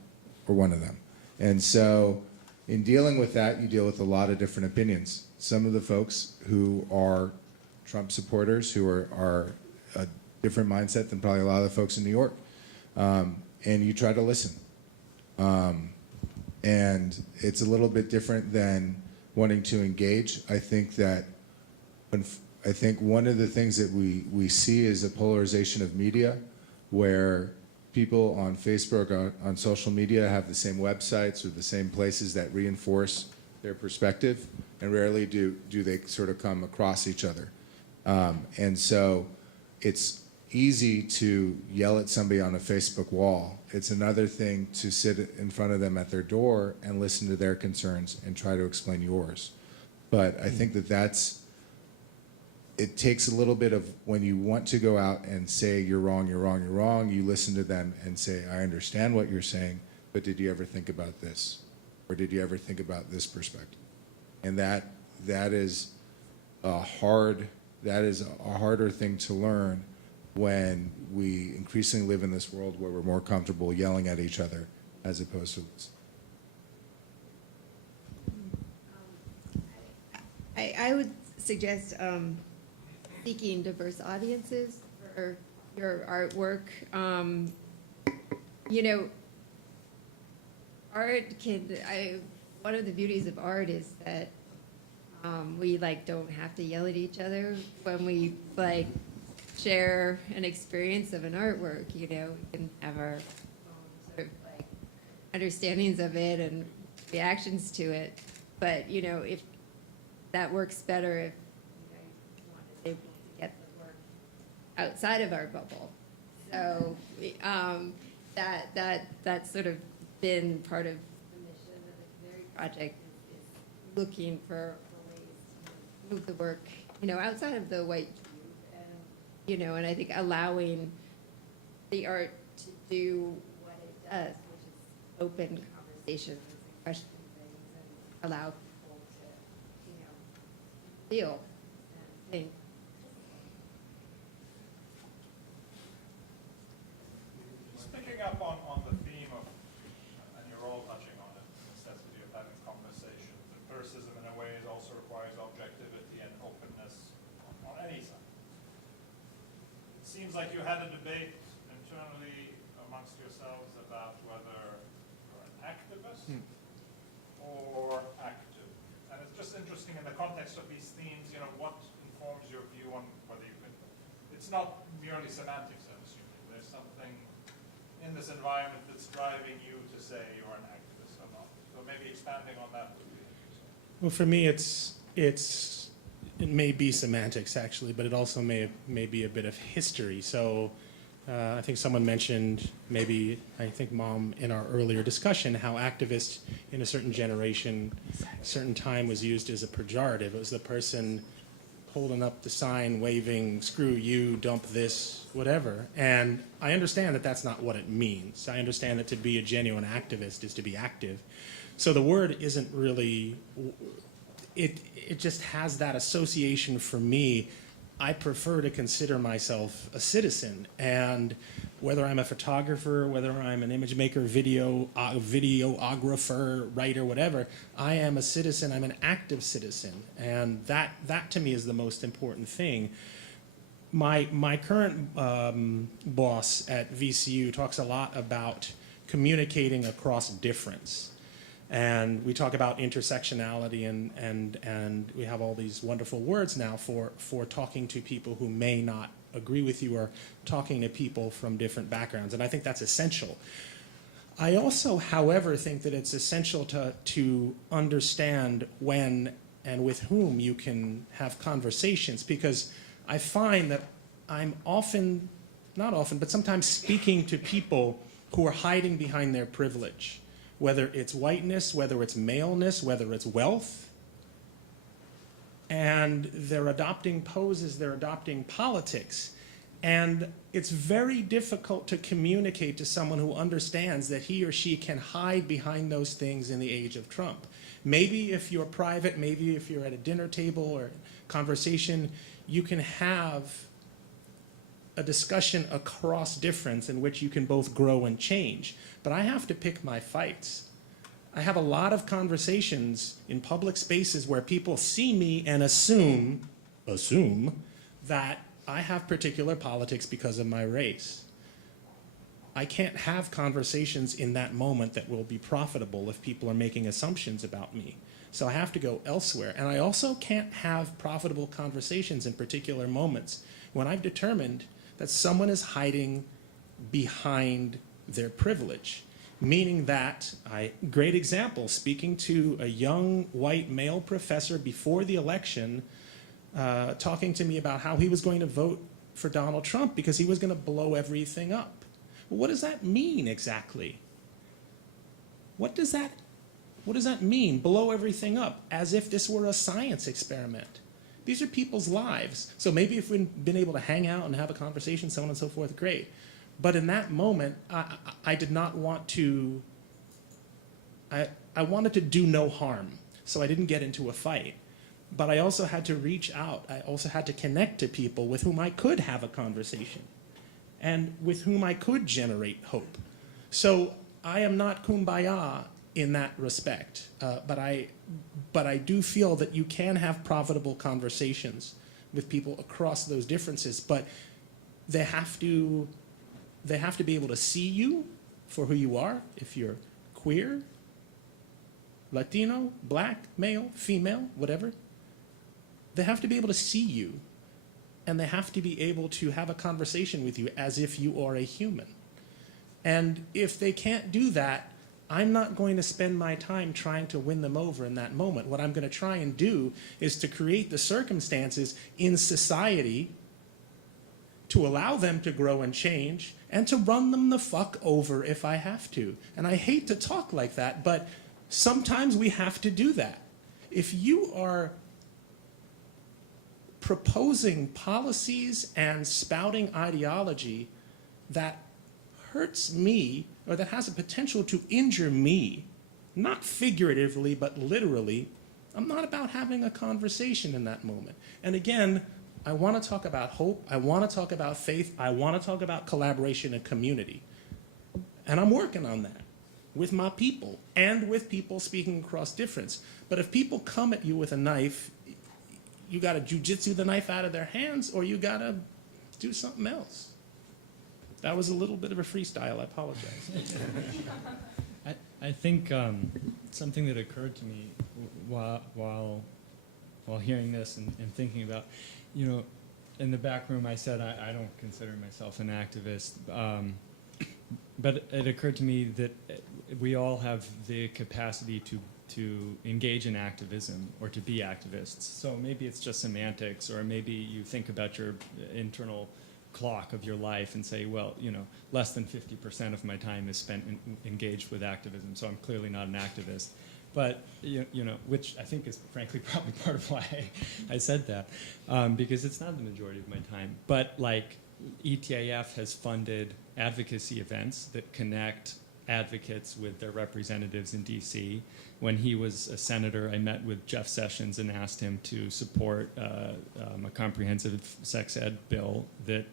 or one of them. And so in dealing with that, you deal with a lot of different opinions. Some of the folks who are Trump supporters, who are a different mindset than probably a lot of the folks in New York. And you try to listen. And it's a little bit different than wanting to engage. I think that one of the things that we see is a polarization of media, where people on Facebook, on social media, have the same websites or the same places that reinforce their perspective, and rarely do they sort of come across each other. And so it's easy to yell at somebody on a Facebook wall. It's another thing to sit in front of them at their door and listen to their concerns and try to explain yours. But I think it takes a little bit of, when you want to go out and say you're wrong, you're wrong, you're wrong, you listen to them and say, I understand what you're saying, but did you ever think about this? Or did you ever think about this perspective? And that is a harder thing to learn when we increasingly live in this world where we're more comfortable yelling at each other as opposed to I would suggest seeking diverse audiences for your artwork. You know, one of the beauties of art is that we don't have to yell at each other when we share an experience of an artwork. You know, we can have our own sort of understandings of it and reactions to it. But you know, if that works better if you want to be able to get the work outside of our bubble. So that's sort of been part of the mission of the Canary Project is looking for ways to move the work, you know, outside of the white cube, and you know, and I think allowing the art to do what it does, which is open conversations and question things and allow people to, you know, feel and think. Just picking up on the theme of, and you're all touching on it, seems like you had a debate internally amongst yourselves about whether you're an activist or active. And it's just interesting in the context of these themes, what informs your view on whether you can. It's not merely semantics, I'm assuming. There's something in this environment that's driving you to say you're an activist or not. So maybe expanding on that would be interesting. Well, for me, it may be semantics actually, but it also may be a bit of history. So I think someone mentioned, I think Mom in our earlier discussion, how activist in a certain generation, certain time was used as a pejorative. It was the person holding up the sign, waving, screw you, dump this, whatever. And I understand that that's not what it means. I understand that to be a genuine activist is to be active. So the word isn't really, it just has that association for me. I prefer to consider myself a citizen, and whether I'm a photographer, whether I'm an image maker, videographer, writer, whatever, I am a citizen. I'm an active citizen, and that to me is the most important thing. My current boss at VCU talks a lot about communicating across difference. And we talk about intersectionality, and we have all these wonderful words now for talking to people who may not agree with you, or talking to people from different backgrounds. And I think that's essential. I also, however, think that it's essential to understand when and with whom you can have conversations, because I find that I'm often, not often, but sometimes speaking to people who are hiding behind their privilege. Whether it's whiteness, whether it's maleness, whether it's wealth, and they're adopting poses, they're adopting politics. And it's very difficult to communicate to someone who understands that he or she can hide behind those things in the age of Trump. Maybe if you're private, maybe if you're at a dinner table or conversation, you can have a discussion across difference in which you can both grow and change. But I have to pick my fights. I have a lot of conversations in public spaces where people see me and assume that I have particular politics because of my race. I can't have conversations in that moment that will be profitable if people are making assumptions about me. So I have to go elsewhere. And I also can't have profitable conversations in particular moments when I've determined that someone is hiding behind their privilege. Meaning that, great example, speaking to a young white male professor before the election, talking to me about how he was going to vote for Donald Trump because he was going to blow everything up. Well, what does that mean exactly? What does that mean, blow everything up, as if this were a science experiment? These are people's lives. So maybe if we'd been able to hang out and have a conversation, so on and so forth, great. But in that moment, I did not want to, I wanted to do no harm. So I didn't get into a fight. But I also had to reach out. I also had to connect to people with whom I could have a conversation and with whom I could generate hope. So I am not kumbaya in that respect. But I do feel that you can have profitable conversations with people across those differences, but they have to be able to see you for who you are. If you're queer, Latino, black, male, female, whatever, they have to be able to see you, and they have to be able to have a conversation with you as if you are a human. And if they can't do that, I'm not going to spend my time trying to win them over in that moment. What I'm going to try and do is to create the circumstances in society to allow them to grow and change, and to run them the fuck over if I have to. And I hate to talk like that, but sometimes we have to do that. If you are proposing policies and spouting ideology that hurts me, or that has a potential to injure me, not figuratively, but literally, I'm not about having a conversation in that moment. And again, I want to talk about hope, I want to talk about faith, I want to talk about collaboration and community. And I'm working on that with my people and with people speaking across difference. But if people come at you with a knife, you got to jujitsu the knife out of their hands, or you got to do something else. That was a little bit of a freestyle. I apologize. I think something that occurred to me while hearing this and thinking about, you know, in the back room I said I don't consider myself an activist, but it occurred to me that we all have the capacity to engage in activism or to be activists. So maybe it's just semantics, or maybe you think about your internal clock of your life and say, well, you know, less than 50% of my time is spent engaged with activism, so I'm clearly not an activist. But, you know, which I think is frankly probably part of why I said that, because it's not the majority of my time. But like ETAF has funded advocacy events that connect advocates with their representatives in DC. When he was a senator, I met with Jeff Sessions and asked him to support a comprehensive sex ed bill that,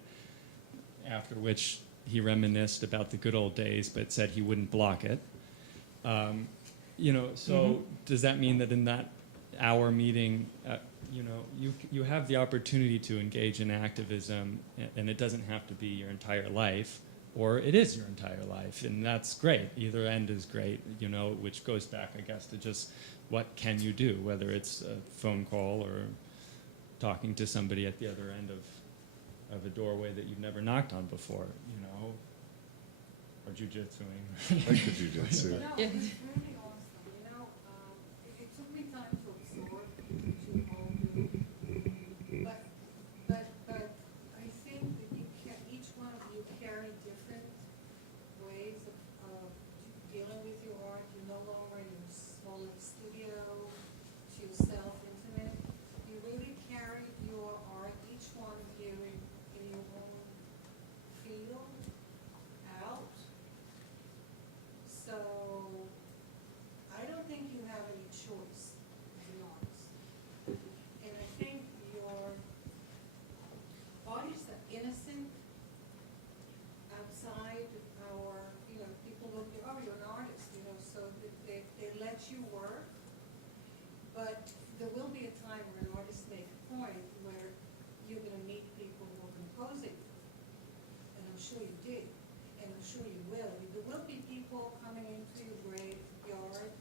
after which he reminisced about the good old days, but said he wouldn't block it. You know, so does that mean that in that hour meeting, you know, you have the opportunity to engage in activism, and it doesn't have to be your entire life, or it is your entire life, and that's great. Either end is great, you know, which goes back, I guess, to just what can you do, whether it's a phone call or talking to somebody at the other end of a doorway that you've never knocked on before, you know, or jujitsuing. Like the jujitsu. No, it's really awesome. You know, it took me time to absorb what you all do. But I think that each one of you carry different ways of dealing with your art. You're no longer in your small studio to yourself, intimate. You really carry your art, each one of you in your own field, out. So I don't think you have any choice, to be honest. And I think your artists are innocent outside our, you know, people look at, oh, you're an artist, you know, so they let you work. But there will be a time where an artist make a point where you're going to meet people who are composing. And I'm sure you did. And I'm sure you will. There will be people coming into your graveyard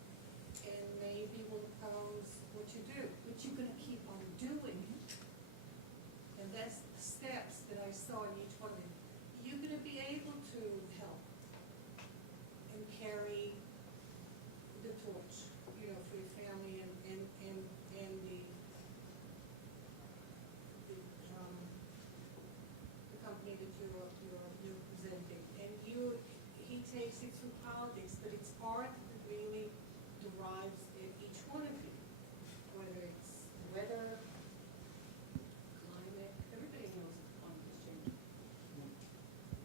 and maybe will oppose what you do, but you're going to keep on doing it. And that's the steps that I saw in each one of them. You're going to be able to help and carry the torch, you know, for your family and the company that you're presenting. And he takes it through politics, but it's art that really derives in each one of you, whether it's weather, climate, everybody knows that climate is changing.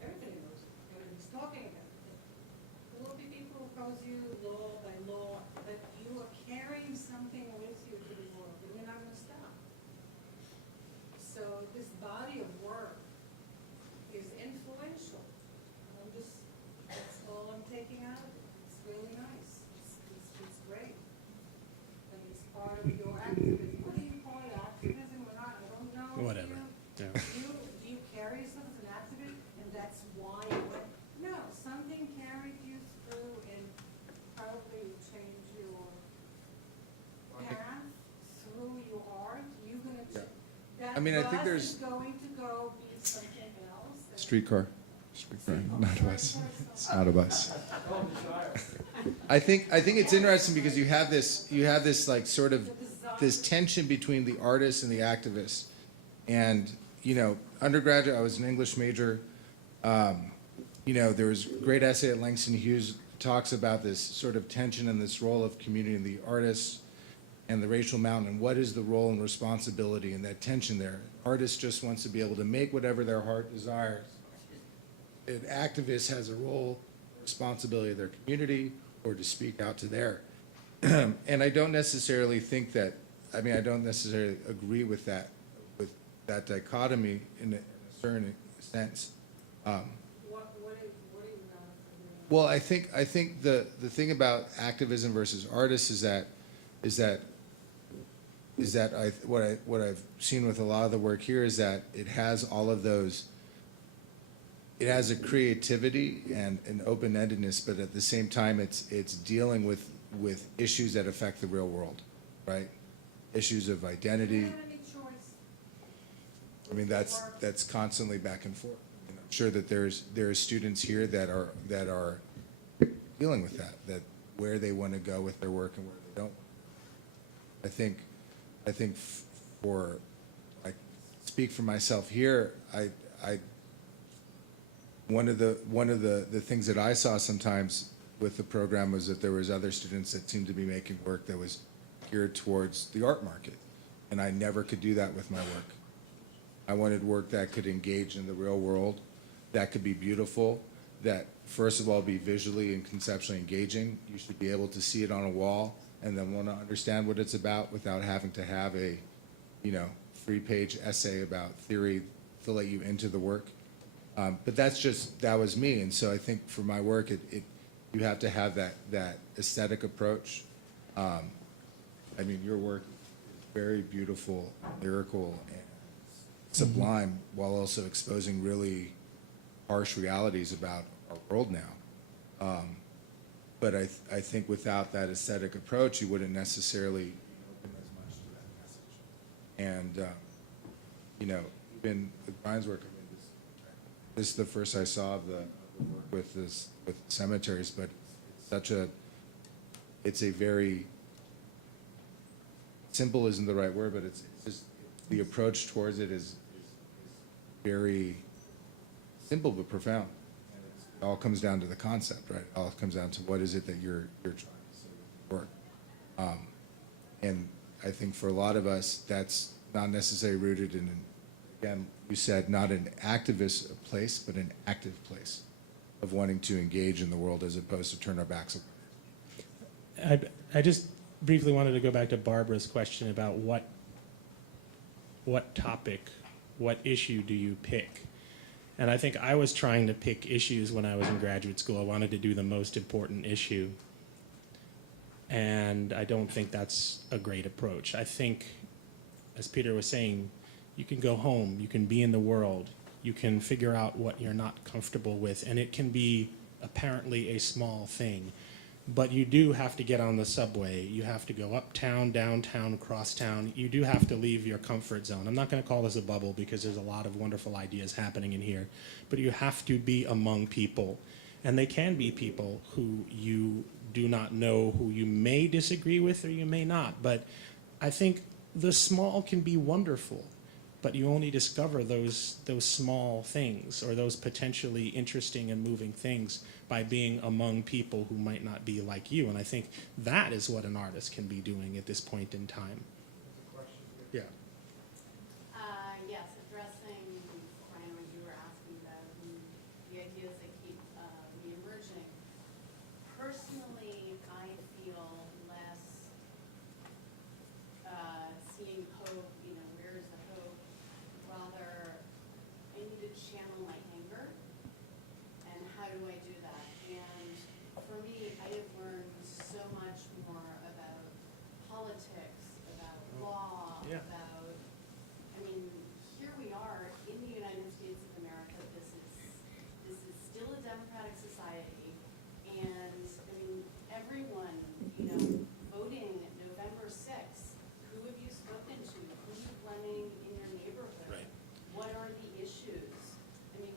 Everybody knows it, everybody's talking about it. There will be people who oppose you law by law, but you are carrying something with you to the world, and you're not going to stop. So this body of work is influential. That's all I'm taking out of it. It's really nice. It's great. And it's part of your activism. What do you call it, activism or not? I don't know. Whatever. Do Yeah. you carry yourself as an activist, and that's why you went? No, something carried you through and probably will change your path through your art. You're gonna. Yeah. That I mean, I think bus there's- is going to go be something else. and- Streetcar. Not a bus. It's not a bus. I think it's interesting because you have this like sort of this tension between the artist and the activist. And you know, undergraduate, I was an English major. You know, there was a great essay at Langston Hughes talks about this sort of tension and this role of community and the artists and the racial mountain, and what is the role and responsibility and that tension there. Artist just wants to be able to make whatever their heart desires. An activist has a role, responsibility of their community, or to speak out to their. And I don't necessarily think that, I mean, I don't necessarily agree with that dichotomy in a certain sense. What do you know? Well, I think the thing about activism versus artists is that what I've seen with a lot of the work here is that it has all of those it has a creativity and an open-endedness, but at the same time, it's dealing with issues that affect the real world, right? Issues of identity. I mean, that's constantly back and forth. And I'm sure that there are students here that are dealing with that where they want to go with their work and where they don't. I think for, like, speak for myself here, one of the things that I saw sometimes with the program was that there was other students that seemed to be making work that was geared towards the art market, and I never could do that with my work. I wanted work that could engage in the real world, that could be beautiful, that first of all be visually and conceptually engaging. You should be able to see it on a wall and then want to understand what it's about without having to have a, 3-page essay about theory to let you into the work. But that was me, and so I think for my work, you have to have that aesthetic approach. I mean, your work is very beautiful, lyrical, and sublime, while also exposing really harsh realities about our world now. But I think without that aesthetic approach, you wouldn't necessarily open as much to that message. And even with Brian's work, I mean, this is the first I saw of the work with cemeteries, but it's a very simple isn't the right word, but it's just the approach towards it is very simple but profound. It all comes down to the concept, right? It all comes down to what is it that you're trying to say with your work. And I think for a lot of us, that's not necessarily rooted in, again, you said not an activist place, but an active place of wanting to engage in the world as opposed to turn our backs on it. I just briefly wanted to go back to Barbara's question about what topic, what issue do you pick? And I think I was trying to pick issues when I was in graduate school. I wanted to do the most important issue. And I don't think that's a great approach. I think, as Peter was saying, you can go home, you can be in the world, you can figure out what you're not comfortable with, and it can be apparently a small thing. But you do have to get on the subway. You have to go uptown, downtown, crosstown. You do have to leave your comfort zone. I'm not going to call this a bubble because there's a lot of wonderful ideas happening in here. But you have to be among people. And they can be people who you do not know, who you may disagree with or you may not. But I think the small can be wonderful. But you only discover those small things or those potentially interesting and moving things by being among people who might not be like you. And I think that is what an artist can be doing at this point in time. Yeah. Yes, addressing, Brian, what you were asking about the ideas that keep re-emerging. Personally, I feel less seeing hope, where is the hope? Rather, I need to channel my anger. And how do I do that? And for me, I have learned so much more about politics, about law, about, here we are in the United States of America. This is still a democratic society. And, everyone, voting November 6th, who have you spoken to? Who are you blaming in your neighborhood? Right. What are the issues?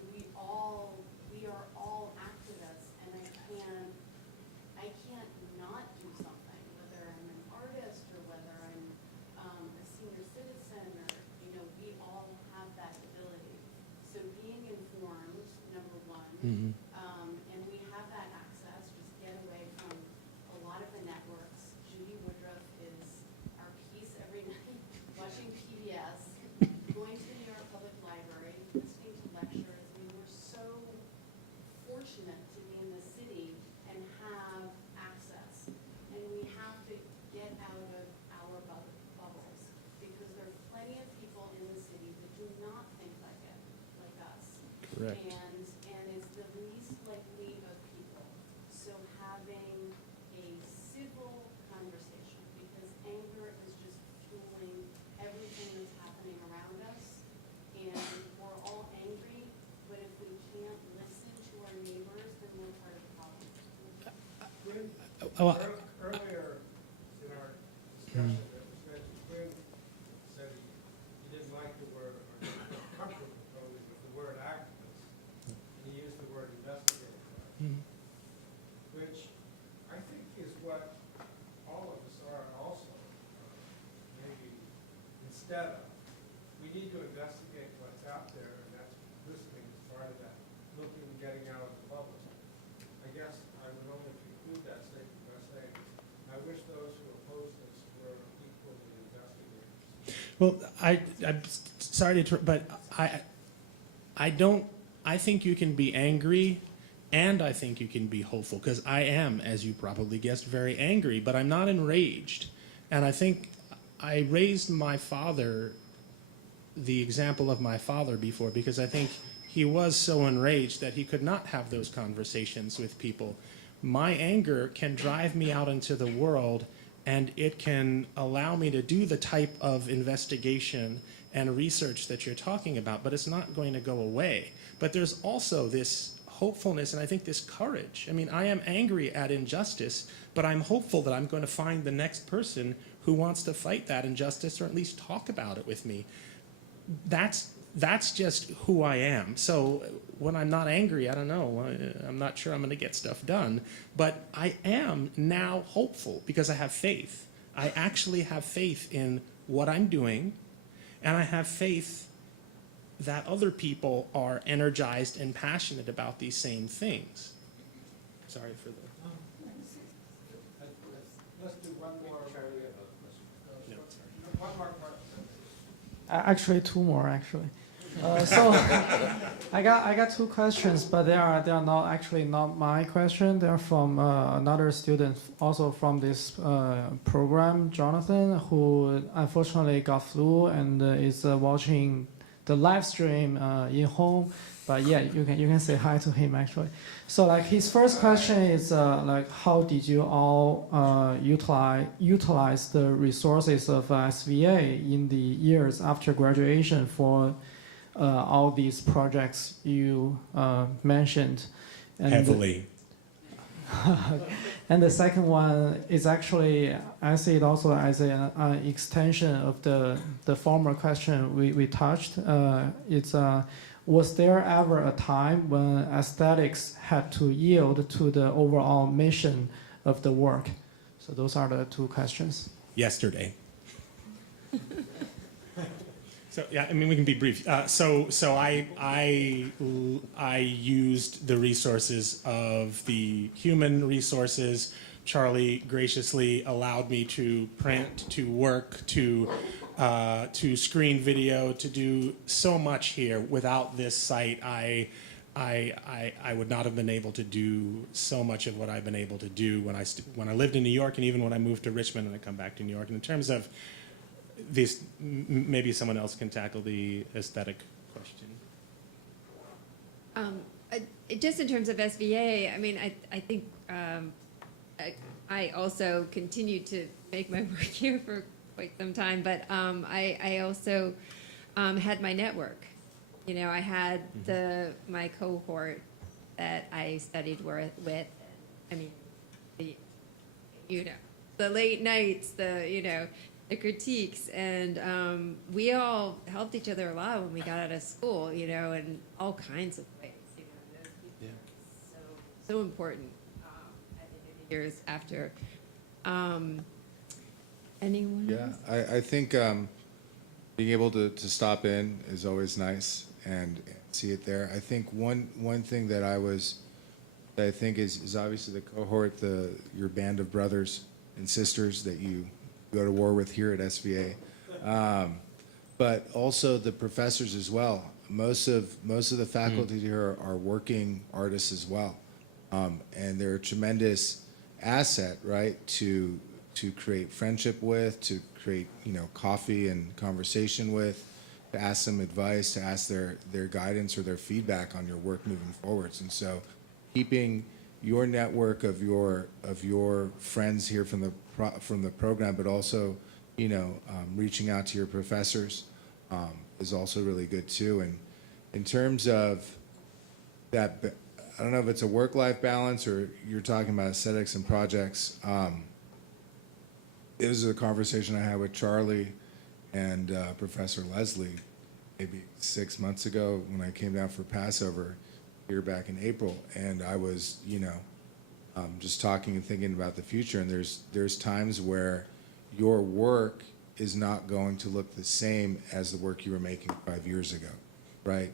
We are all activists, and I can't not do something, whether I'm an artist or whether I'm a senior citizen, or we all have that ability. So being informed, number one, and we have that access. Just get away from a lot of the networks. Judy Woodruff is our piece every night, watching PBS, going to the New York Public Library, listening to lectures. We're so fortunate to be in the city and have access. And we have to get out of our bubbles, because there are plenty of people in the city that do not think like us. Correct. And it's the least likely of people. So having a civil conversation, because anger is just fueling everything that's happening around us. And we're all angry, but if we can't Oh, Earlier in our discussion, it was mentioned, Quinn said he didn't like the word, or he wasn't comfortable probably with the word activist. And he used the word investigator, which I think is what all of us are also, maybe instead of. We need to investigate what's out there, and that's listening is part of that, looking and getting out of the bubble. I guess I would only conclude that statement by saying, I wish those who oppose this were equally investigators. well, I'm sorry to, but I don't. I think you can be angry, and I think you can be hopeful, because I am, as you probably guessed, very angry, but I'm not enraged. And I think I raised my father, the example of my father before, because I think he was so enraged that he could not have those conversations with people. My anger can drive me out into the world, and it can allow me to do the type of investigation and research that you're talking about, but it's not going to go away. But there's also this hopefulness and I think this courage. I mean, I am angry at injustice, but I'm hopeful that I'm going to find the next person who wants to fight that injustice or at least talk about it with me. That's just who I am. So when I'm not angry, I don't know. I'm not sure I'm going to get stuff done. But I am now hopeful because I have faith. I actually have faith in what I'm doing, and I have faith that other people are energized and passionate about these same things. Sorry for the... Let's do one more. One more question. Actually, two more, actually. So I got two questions, but they are not my question. They're from another student, also from this program, Jonathan, who unfortunately got flu and is watching the live stream in home. But yeah, you can say hi to him actually. So like his first question is like, how did you all utilize the resources of SVA in the years after graduation for all these projects you mentioned? And heavily. And the second one is actually, I see it also as an extension of the former question we touched. Was there ever a time when aesthetics had to yield to the overall mission of the work? So those are the two questions. Yesterday. So yeah, I mean, we can be brief. So I used the resources of the human resources. Charlie graciously allowed me to print, to work, to screen video, to do so much here. Without this site, I would not have been able to do so much of what I've been able to do when I lived in New York, and even when I moved to Richmond and I come back to New York. And in terms of this, maybe someone else can tackle the aesthetic question. Just in terms of SVA, I mean, I think I also continued to make my work here for quite some time, but I also had my network. You know, I had my cohort that I studied with. I mean, the late nights, the critiques, and we all helped each other a lot when we got out of school, in all kinds of ways. Those people are so important at the years after. Anyone else? Yeah, I think being able to stop in is always nice and see it there. I think one thing that I think is obviously the cohort, your band of brothers and sisters that you go to war with here at SVA, but also the professors as well. Most of the faculty here are working artists as well, and they're a tremendous asset, right, to create friendship with, to create coffee and conversation with, to ask them advice, to ask their guidance or their feedback on your work moving forwards. And so keeping your network of your friends here from the program, but also reaching out to your professors is also really good too. And in terms of that I don't know if it's a work-life balance or you're talking about aesthetics and projects. It was a conversation I had with Charlie and Professor Leslie maybe 6 months ago when I came down for Passover here back in April, and I was, just talking and thinking about the future. And there's times where your work is not going to look the same as the work you were making 5 years ago, right?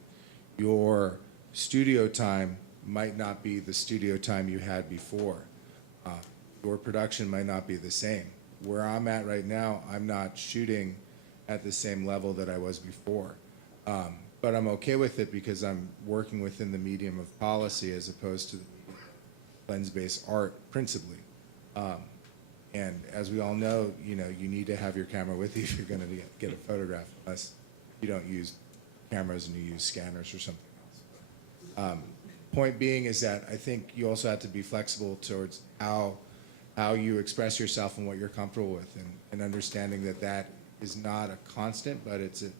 Your studio time might not be the studio time you had before. Your production might not be the same. Where I'm at right now, I'm not shooting at the same level that I was before. But I'm okay with it because I'm working within the medium of policy as opposed to lens-based art principally. And as we all know, you need to have your camera with you if you're going to get a photograph, unless you don't use cameras and you use scanners or something else. Point being is that I think you also have to be flexible towards how you express yourself and what you're comfortable with, and understanding that is not a constant, but it's an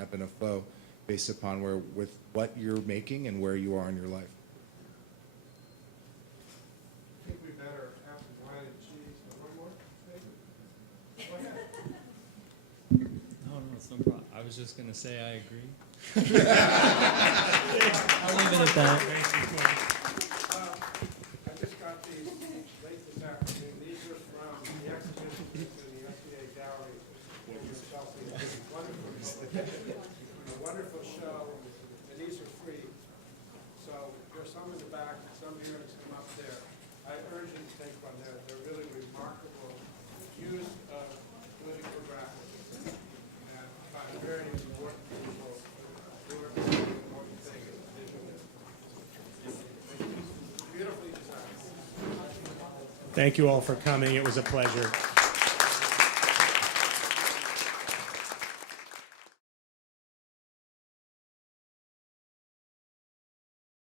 ebb and a flow based upon with what you're making and where you are in your life. I think we better have some wine and cheese. One more, maybe? Go ahead. No, it's no problem. I was just going to say I agree. I'll leave it at that. I just got these late this afternoon. These are from the exhibition in the SBA gallery in Chelsea. A wonderful show, and these are free. So there's some in the back, some here, and some up there. I urge you to take one. They're really remarkable use of political graphics, and by very important people who are doing the important thing is visual. Beautifully designed. Thank you all for coming. It was a pleasure.